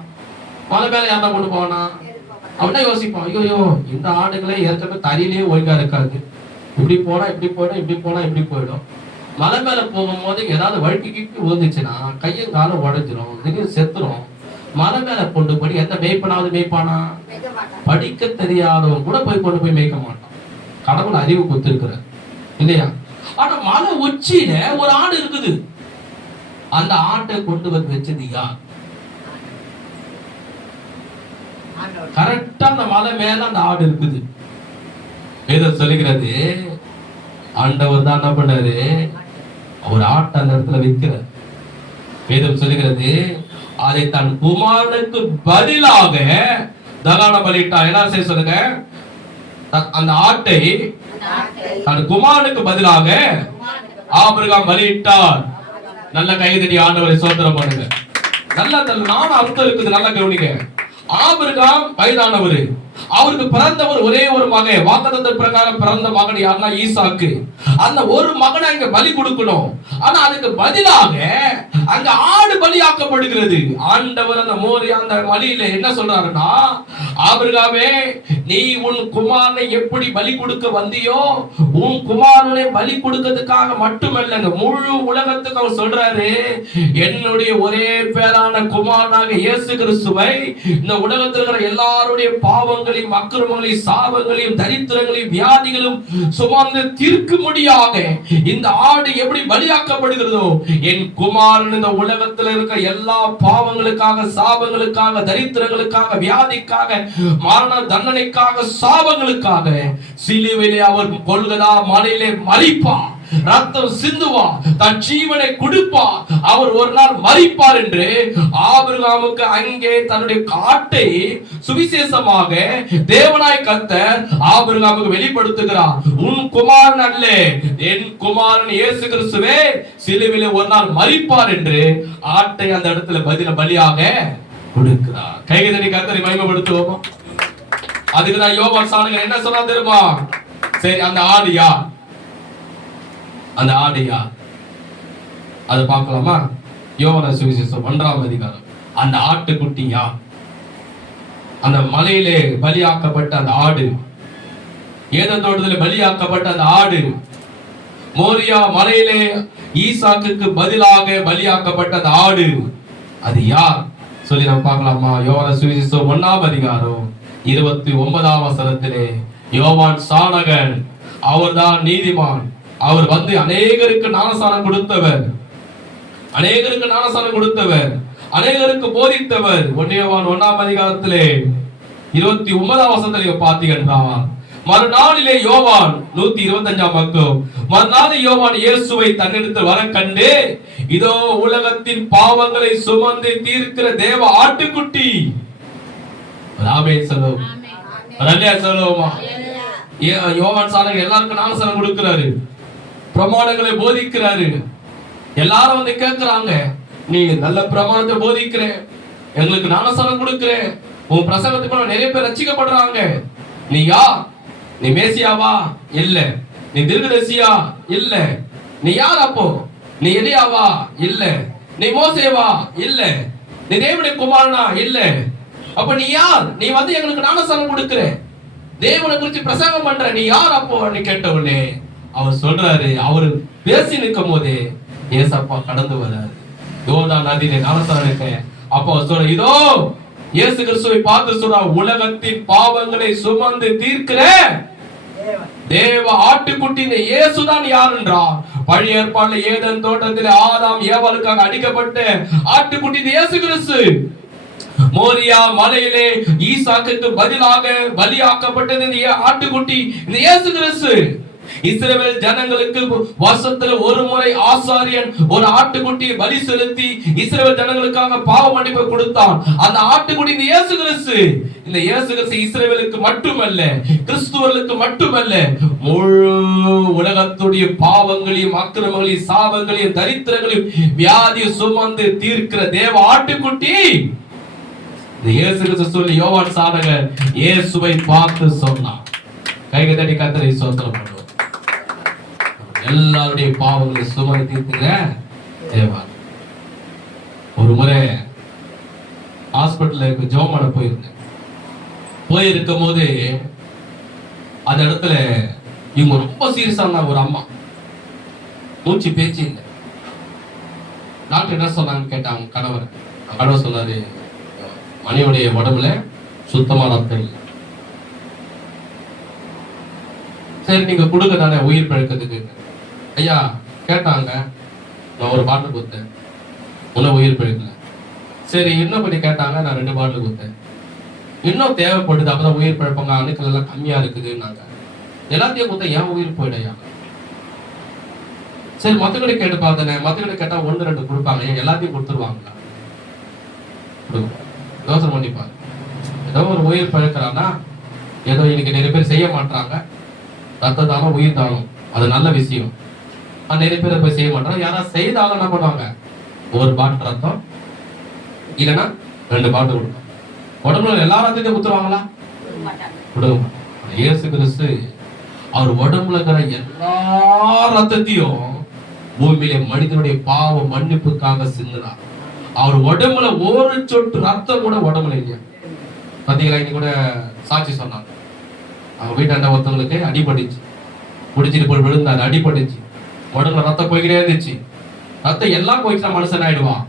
மலை மேல யாரா கொண்டு போவானா? அப்படின்னா யோசிப்பான், ஐயோ இந்த ஆடுகளே ஏற்கனவே தறியிலேயே ஒழுங்கா இருக்காது, இப்படி போனா இப்படி போயிடும், இப்படி போனா இப்படி போயிடும். மலை மேல போகும்போது ஏதாவது வழுக்கி விழுந்துச்சுன்னா கையும் காலம் உடைஞ்சிரும், திடீர்னு செத்துரும். மலை மேல கொண்டு போய் எந்த மேய்ப்பனாவது மேய்ப்பானா? படிக்க தெரியாதவன் கூட போய் கொண்டு போய் மேய்க்க மாட்டான். கடவுள் அறிவு கொடுத்திருக்கிறார் இல்லையா? ஆனா மலை உச்சியில ஒரு ஆடு இருக்குது. அந்த ஆட்டை கொண்டு வந்து வச்சது யார்? கரெக்டா அந்த மலை மேல அந்த ஆடு இருக்குது. வேதம் சொல்லுகிறது, ஆண்டவர் தான் என்ன பண்ணாரு, ஒரு ஆட்டை அந்த இடத்துல வைக்கிறார். வேதம் சொல்லுகிறது, அதை தன் குமாரனுக்கு பதிலாக தகன பலிட்டா. என்ன செய்ய சொல்லுங்க, அந்த ஆட்டை தன் குமாரனுக்கு பதிலாக ஆபிரகாம் பலியிட்டார். நல்ல கைதடி ஆண்டவரை சோதனம் பண்ணுங்க. நல்ல நானும் அர்த்தம் இருக்குது, நல்ல கவனிங்க. ஆபிரகாம் வயதானவர், அவருக்கு பிறந்தவர் ஒரே ஒரு மகன், வாக்குத்தத்தத்தின் பிரகாரம் பிறந்த மகன் யாருன்னா ஈசாக்கு. அந்த ஒரு மகனை அங்க பலி கொடுக்கணும். ஆனா அதுக்கு பதிலாக அங்க ஆடு பலியாக்கப்படுகிறது. ஆண்டவர் அந்த மோரியா அந்த மலியில என்ன சொல்றாருன்னா, ஆபிரகாமே நீ உன் குமாரனை எப்படி பலி கொடுக்க வந்தியோ, உன் குமாரனை பலி கொடுக்கிறதுக்காக மட்டுமல்ல, முழு உலகத்துக்கு அவர் சொல்றாரு, என்னுடைய ஒரே பேரான குமாரனாக இயேசு கிறிஸ்துவை இந்த உலகத்தில் இருக்கிற எல்லாருடைய பாவங்களையும் அக்கிரமங்களையும் சாபங்களையும் தரித்திரங்களையும் வியாதிகளும் சுமந்து தீர்க்கும்படியாக இந்த ஆடு எப்படி பலியாக்கப்படுகிறதோ, என் குமாரன் இந்த உலகத்தில் இருக்கிற எல்லா பாவங்களுக்காக சாபங்களுக்காக தரித்திரங்களுக்காக வியாதிக்காக மரண தண்டனைக்காக சாபங்களுக்காக சிலுவையிலே அவர் கொல்கதா மலையிலே மரிப்பார். ரத்தம் சிந்துவார், தன் ஜீவனை கொடுப்பார், அவர் ஒரு நாள் மரிப்பார் என்று ஆபிரகாமுக்கு அங்கே தன்னுடைய காட்டை சுவிசேஷமாக தேவனாய் கர்த்தர் ஆபிரகாமுக்கு வெளிப்படுத்துகிறார். உன் குமாரன் அல்ல, என் குமாரன் இயேசு கிறிஸ்துவே சிலுவையிலே ஒரு நாள் மரிப்பார் என்று ஆட்டை அந்த இடத்துல பலியாக கொடுக்கிறார். கைதடி கர்த்தரை மகிமைப்படுத்துவோம். அதுக்குதான் யோவான் சாணகன் என்ன சொன்னா தெரியுமா? சரி, அந்த ஆடு யார்? அந்த ஆடு யார்? அதை பார்க்கலாமா? யோவான் சுவிசேஷம் 1ஆம் அதிகாரம். அந்த ஆட்டுக்குட்டி யார்? அந்த மலையிலே பலியாக்கப்பட்ட அந்த ஆடு, ஏதேன் தோட்டத்திலே பலியாக்கப்பட்ட அந்த ஆடு, மோரியா மலையிலே ஈசாக்குக்கு பதிலாக பலியாக்கப்பட்ட அந்த ஆடு, அது யார் சொல்லி நம்ம பார்க்கலாமா? யோவான் சுவிசேஷம் 1ஆம் அதிகாரம் 29ஆம் வசனத்திலே யோவான் சாணகன் அவர்தான் நீதிமான். அவர் வந்து அநேகருக்கு ஞானஸ்நானம் கொடுத்தவர், அநேகருக்கு ஞானஸ்நானம் கொடுத்தவர், அநேகருக்கு போதித்தவர். 1 யோவான் 1ஆம் அதிகாரத்திலே 29ஆம் வசனத்திலே பார்த்தீங்கன்னா, மறுநாளிலே யோவான் 125ஆம் பக்கம், மறுநாளில் யோவான் இயேசுவை தன்னிடத்தில் வர கண்டு, இதோ உலகத்தின் பாவங்களை சுமந்து தீர்க்கிற தேவ ஆட்டுக்குட்டி. ஆமென் சொல்லுவோம். அல்லேலூயா சொல்லுவோமா? யோவான் சாணகன் எல்லாருக்கும் ஞானஸ்நானம் கொடுக்கிறாரு, பிரமாணங்களை போதிக்கிறாரு. எல்லாரும் வந்து கேட்கிறாங்க, நீ நல்ல பிரமாணத்தை போதிக்கிற, எங்களுக்கு ஞானஸ்நானம் கொடுக்கிற, உன் பிரசங்கத்துக்கு நிறைய பேர் ரட்சிக்கப்படுறாங்க. நீ யார்? நீ மேசியாவா? இல்ல. நீ தீர்க்கதரிசியா? இல்ல. நீ யார் அப்போ? நீ எலியாவா? இல்ல. நீ மோசேவா? இல்ல. நீ தேவனுடைய குமாரனா? இல்ல. அப்ப நீ யார்? நீ வந்து எங்களுக்கு ஞானஸ்நானம் கொடுக்கிற, தேவனை குறித்து பிரசங்கம் பண்ற, நீ யார் அப்போ? கேட்ட உடனே அவர் சொல்றாரு, அவர் பேசி நிற்கும் போதே ஏசப்பா கடந்து வர்றாரு. யோர்தான் நதியிலே ஞானஸ்நானம் எடுக்க அப்போ சொல்ற, இதோ இயேசு கிறிஸ்துவை பார்த்து சொல்றா, உலகத்தின் பாவங்களை சுமந்து தீர்க்கிற தேவ ஆட்டுக்குட்டி இந்த இயேசுதான் யார் என்றார். பழைய ஏற்பாடுல ஏதேன் தோட்டத்தில் ஆதாம் ஏவாளுக்காக அடிக்கப்பட்ட ஆட்டுக்குட்டி இந்த இயேசு கிறிஸ்து. மோரியா மலையிலே ஈசாக்குக்கு பதிலாக பலியாக்கப்பட்டது இந்த ஆட்டுக்குட்டி இந்த இயேசு கிறிஸ்து. இஸ்ரவேல் ஜனங்களுக்கு வருஷத்துல ஒரு முறை ஆசாரியன் ஒரு ஆட்டுக்குட்டியை பலி செலுத்தி இஸ்ரவேல் ஜனங்களுக்காக பாவ மன்னிப்பு கொடுத்தான். அந்த ஆட்டுக்குட்டி இந்த இயேசு கிறிஸ்து. இந்த இயேசு கிறிஸ்து இஸ்ரவேலுக்கு மட்டுமல்ல, கிறிஸ்துவர்களுக்கு மட்டுமல்ல, முழு உலகத்துடைய பாவங்களையும் அக்கிரமங்களையும் சாபங்களையும் தரித்திரங்களையும் வியாதியை சுமந்து தீர்க்கிற தேவ ஆட்டுக்குட்டி இந்த இயேசு கிறிஸ்து சொல்லி யோவான் சாணகன் இயேசுவை பார்த்து சொன்னான். கையை தட்டி கர்த்தரை ஸ்தோத்திரம் பண்ணுவோம். எல்லாருடைய பாவங்களை சுமந்து தீர்க்கிற தேவன். ஒரு முறை ஹாஸ்பிட்டல்ல ஜெபம் பண்ண போயிருக்கும் போது அந்த இடத்துல இவங்க ரொம்ப சீரியஸா இருந்தாங்க. ஒரு அம்மா மூச்சு பேச்சு இல்லை. டாக்டர் என்ன சொன்னாங்க கேட்டாங்க. கணவர் சொன்னாரு, மணியுடைய உடம்புல சுத்தமா ரத்தம் இல்லை. சரி, நீங்க கொடுக்க தானே உயிர் பழக்கத்துக்கு. ஐயா கேட்டாங்க, நான் ஒரு பாட்டில் கொடுத்தேன், இன்னும் உயிர் பழக்கல. சரி, இன்னும் பண்ணி கேட்டாங்க, நான் 2 பாட்டில் கொடுத்தேன். இன்னும் தேவைப்படுது, அப்பதான் உயிர் பழப்பாங்க, அணுக்கள் எல்லாம் கம்மியா இருக்குதுன்னாங்க. எல்லாத்தையும் கொடுத்தா ஏன் உயிர் போயிடையா? சரி, மத்தவங்களை கேட்டு பார்த்தேன். மத்தவங்களை கேட்டா 1 2 கொடுப்பாங்க, எல்லாத்தையும் கொடுத்துருவாங்களா? யோசனை பண்ணிப்பாங்க. ஏதோ ஒரு உயிர் பழக்கிறான்னா, ஏதோ இன்னைக்கு நிறைய பேர் செய்ய மாட்டாங்க. ரத்த தானம், உயிர் தானம், அது நல்ல விஷயம். நிறைய பேர் போய் செய்ய மாட்டாங்க. யாராவது செய்தாலும் என்ன பண்ணுவாங்க, 1 பாட்டில் ரத்தம் இல்லைன்னா 2 பாட்டில் கொடுப்பாங்க. உடம்புல எல்லா ரத்தத்தையும் ஊத்துவாங்களா? கொடுக்க மாட்டாங்க. இயேசு கிறிஸ்து அவர் உடம்புல இருக்கிற எல்லா ரத்தத்தையும் பூமியில மனிதனுடைய பாவ மன்னிப்புக்காக சிந்தினார். அவர் உடம்புல ஒரு சொட்டு ரத்தம் கூட உடம்புல இல்லையா? பாத்தீங்களா? இன்னைக்கு கூட சாட்சி சொன்னாங்க. அவங்க வீட்டாண்ட ஒருத்தவங்களுக்கு அடிபட்டுச்சு, குடிச்சிட்டு போய் விழுந்தாரு, அடிபட்டுச்சு, உடம்புல ரத்தம் போய்கிட்டே இருந்துச்சு. ரத்தம் எல்லாம் போயிடுச்சா மனுஷன் ஆயிடுவான்,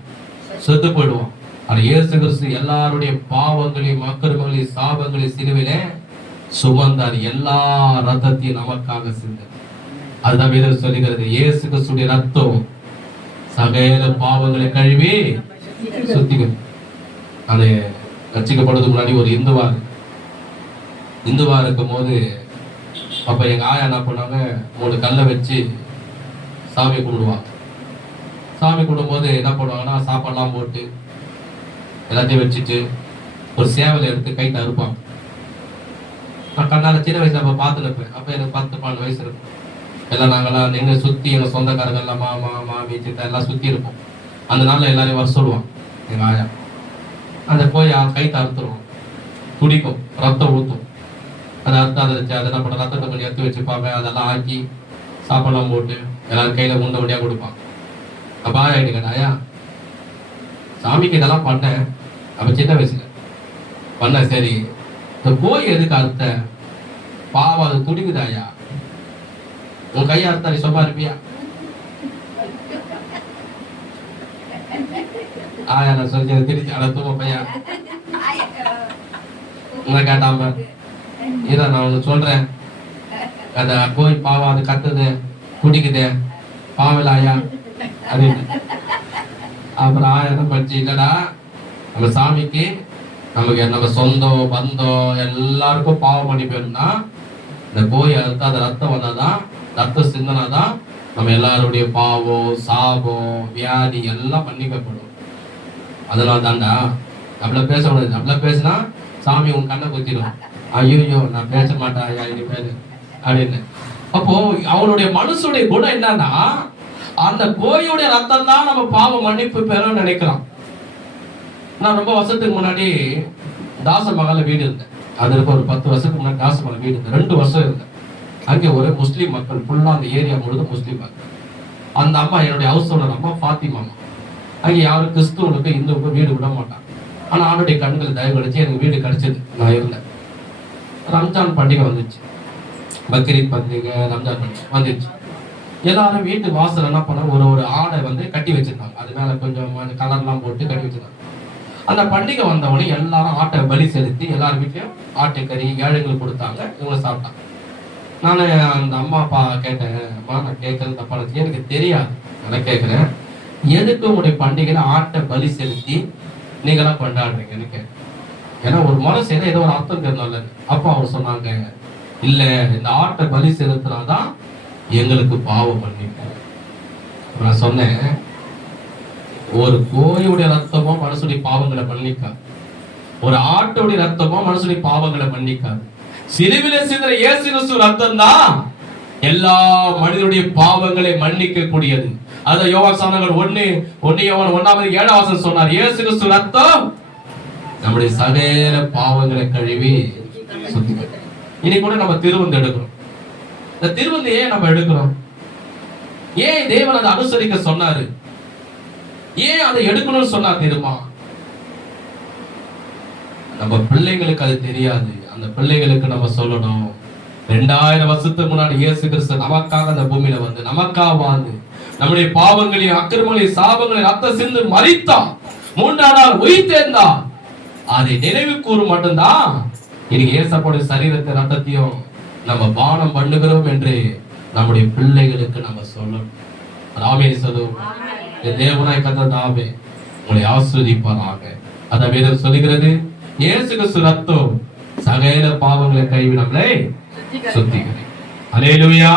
செத்து போயிடுவான். ஆனா இயேசு கிறிஸ்து எல்லாருடைய பாவங்களையும் அக்கிரமங்களையும் சாபங்களையும் சிலுவையில சுமந்தார். எல்லா ரத்தத்தையும் நமக்காக சிந்தார். அதுதான் வேதம் சொல்லுகிறது, இயேசு கிறிஸ்துடைய ரத்தம் சகல பாவங்களை கழுவி சுத்திகள். அது ரட்சிக்கப்படுறதுக்கு முன்னாடி ஒரு இந்துவா இருக்கும் போது அப்ப எங்க ஆயா என்ன பண்ணாங்க, 3 கல்லை வச்சு சாமி கும்பிடுவாங்க. சாமி கும்பிடும்போது என்ன பண்ணுவாங்கன்னா, சாப்பாடுலாம் போட்டு எல்லாத்தையும் வச்சுட்டு ஒரு சேவலை எடுத்து கைட்டு அறுப்பாங்க. நான் கண்ணால சின்ன வயசுல அப்ப பார்த்துட்டு இருப்பேன். அப்ப எனக்கு 10-12 வயசு இருக்கும். எல்லாம் நாங்கெல்லாம் நின்று சுத்தி எங்க சொந்தக்காரங்க எல்லாம் மாமா மாமி சித்தா எல்லாம் சுத்தி இருப்போம். அந்த நாள்ல எல்லாரையும் வர சொல்லுவான் எங்க ஆயா. அந்த போய் கைட்டு அறுத்துருவோம். துடிக்கும், ரத்தம் ஊற்றும். அதை அறுத்து அதை வச்சு அதை என்ன பண்ண ரத்தத்தை கொஞ்சம் எடுத்து வச்சுப்பாங்க. அதெல்லாம் ஆக்கி சாப்பாடுலாம் போட்டு எல்லாரும் கையில உண்டை வண்டியா கொடுப்பாங்க. அப்ப ஆயா என்ன கேட்டா, ஆயா சாமிக்கு இதெல்லாம் பண்ணேன் அப்ப சின்ன வயசுல பண்ண, சரி இந்த கோய் எதுக்கு அறுத்த? பாவம் அது துடிக்குதாயா, உன் கையை அறுத்தா நீ சும்மா இருப்பியா? ஆயா நான் சொல்லி திருச்சி அட தூங்க பையன் உங்களை கேட்டாம இதான் நான் ஒண்ணு சொல்றேன். அந்த கோய் பாவம் அது கத்துது துடிக்குது பாவல ஆயா அப்படின்னு. அப்புறம் ஆயா என்ன படிச்சு, இல்லடா நம்ம சாமிக்கு நமக்கு நம்ம சொந்தம் பந்தம் எல்லாருக்கும் பாவம் பண்ணி போயிருந்தா இந்த கோய் அறுத்தா அந்த ரத்தம் வந்தாதான், ரத்தம் சிந்தனாதான் நம்ம எல்லாருடைய பாவம் சாபம் வியாதி எல்லாம் மன்னிக்கப்படும். அதனால தாண்டா அப்படிலாம் பேசக்கூடாது. அப்படிலாம் பேசினா சாமி உன் கண்ணை குத்திடும். ஐயோ நான் பேச மாட்டேன் ஐயா இனிமேல் அப்படின்னு. அப்போ அவனுடைய மனசுடைய குணம் என்னன்னா, அந்த கோயுடைய ரத்தம் தான் நம்ம பாவ மன்னிப்பு பெறணும்னு நினைக்கிறான். நான் ரொம்ப வருஷத்துக்கு முன்னாடி தாசமங்கல வீடு இருந்தேன். அது இருக்க ஒரு 10 வருஷத்துக்கு முன்னாடி தாசமங்கல வீடு இருந்தேன். 2 வருஷம் இருந்தேன். அங்கே ஒரு முஸ்லீம் மக்கள் ஃபுல்லா, அந்த ஏரியா முழுதும் முஸ்லீம் மக்கள். அந்த அம்மா என்னுடைய ஹவுஸ் ஓனர் அம்மா ஃபாத்திமா அம்மா. அங்கே யாரும் கிறிஸ்துவனுக்கு இந்துவுக்கு வீடு விட மாட்டாங்க. ஆனா அவனுடைய கண்கள் தயவு கிடைச்சி எனக்கு வீடு கிடைச்சது. நான் இருந்தேன். ரம்ஜான் பண்டிகை வந்துச்சு, பக்ரீத் பண்டிகை, ரம்ஜான் பண்டிகை வந்துச்சு. எல்லாரும் வீட்டு வாசல் என்ன பண்ண ஒரு ஆடை வந்து கட்டி வச்சிருந்தாங்க. அது மேல கொஞ்சம் கலர்லாம் போட்டு கட்டி வச்சிருந்தாங்க. அந்த பண்டிகை வந்தவொடனே எல்லாரும் ஆட்டை பலி செலுத்தி எல்லாரும் வீட்லயும் ஆட்டுக்கறி ஏழைகளுக்கு கொடுத்தாங்க. இவங்க சாப்பிட்டாங்க. நான் அந்த அம்மா அப்பா கேட்டேன், அம்மா நான் கேட்கறது தப்பா எனக்கு தெரியாது, நான் கேட்கிறேன், எதுக்கு உங்களுடைய பண்டிகையில ஆட்டை பலி செலுத்தி நீங்களாம் கொண்டாடுறீங்கன்னு கேட்டேன். ஏன்னா ஒரு முறை செய்ய ஏதோ ஒரு அர்த்தம் தெரியல. அப்போ அவர் சொன்னாங்க, இல்ல இந்த ஆட்டை பலி செலுத்தினாதான் எங்களுக்கு பாவம் மன்னிப்பு. நான் சொன்னேன், ஒரு கோயுடைய ரத்தமோ மனுஷனுடைய பாவங்களை மன்னிக்காது, ஒரு ஆட்டுடைய ரத்தமோ மனுஷனுடைய பாவங்களை மன்னிக்காது. சிலுவில சிந்தின இயேசு கிறிஸ்து ரத்தம் தான் எல்லா மனிதனுடைய பாவங்களை மன்னிக்க கூடியது. அத யோவான் சானங்கள் 1:7 சொன்னார், இயேசு கிறிஸ்து ரத்தம் நம்முடைய சகல பாவங்களை கழுவி சுத்திகரிக்கும். இனி கூட நம்ம திருவந்து எடுக்கிறோம். இந்த திருவந்து ஏன் நம்ம எடுக்கிறோம்? ஏன் தேவன் அதை அனுசரிக்க சொன்னாரு? ஏன் அதை எடுக்கணும்னு சொன்னார் தெரியுமா? நம்ம பிள்ளைங்களுக்கு அது தெரியாது. அந்த பிள்ளைகளுக்கு நம்ம சொல்லணும், 2000 வருஷத்துக்கு முன்னாடி இயேசு கிறிஸ்து நமக்காக அந்த பூமியில வந்து நமக்காக வாழ்ந்து நம்முடைய பாவங்களையும் அக்கிரமங்களையும் சாபங்களையும் ரத்த சிந்து மரித்தான், 3ஆம் நாள் உயிர்த்தெழுந்தான். அதை நினைவு கூறும் மட்டும்தான் இன்னைக்கு இயேசுவோட சரீரத்தை ரத்தத்தையும் நம்ம பானம் பண்ணுகிறோம் என்று நம்முடைய பிள்ளைகளுக்கு நம்ம சொல்லணும். ராமே சொல்லுவோம். தேவனாய் கர்த்தர் தாமே உங்களை ஆசீர்வதிப்பாராக. அத வேதம் சொல்லுகிறது, இயேசு கிறிஸ்து ரத்தம் சகல பாவங்களை கழுவி நம்மளை சுத்திகரிக்கும். அல்லேலூயா.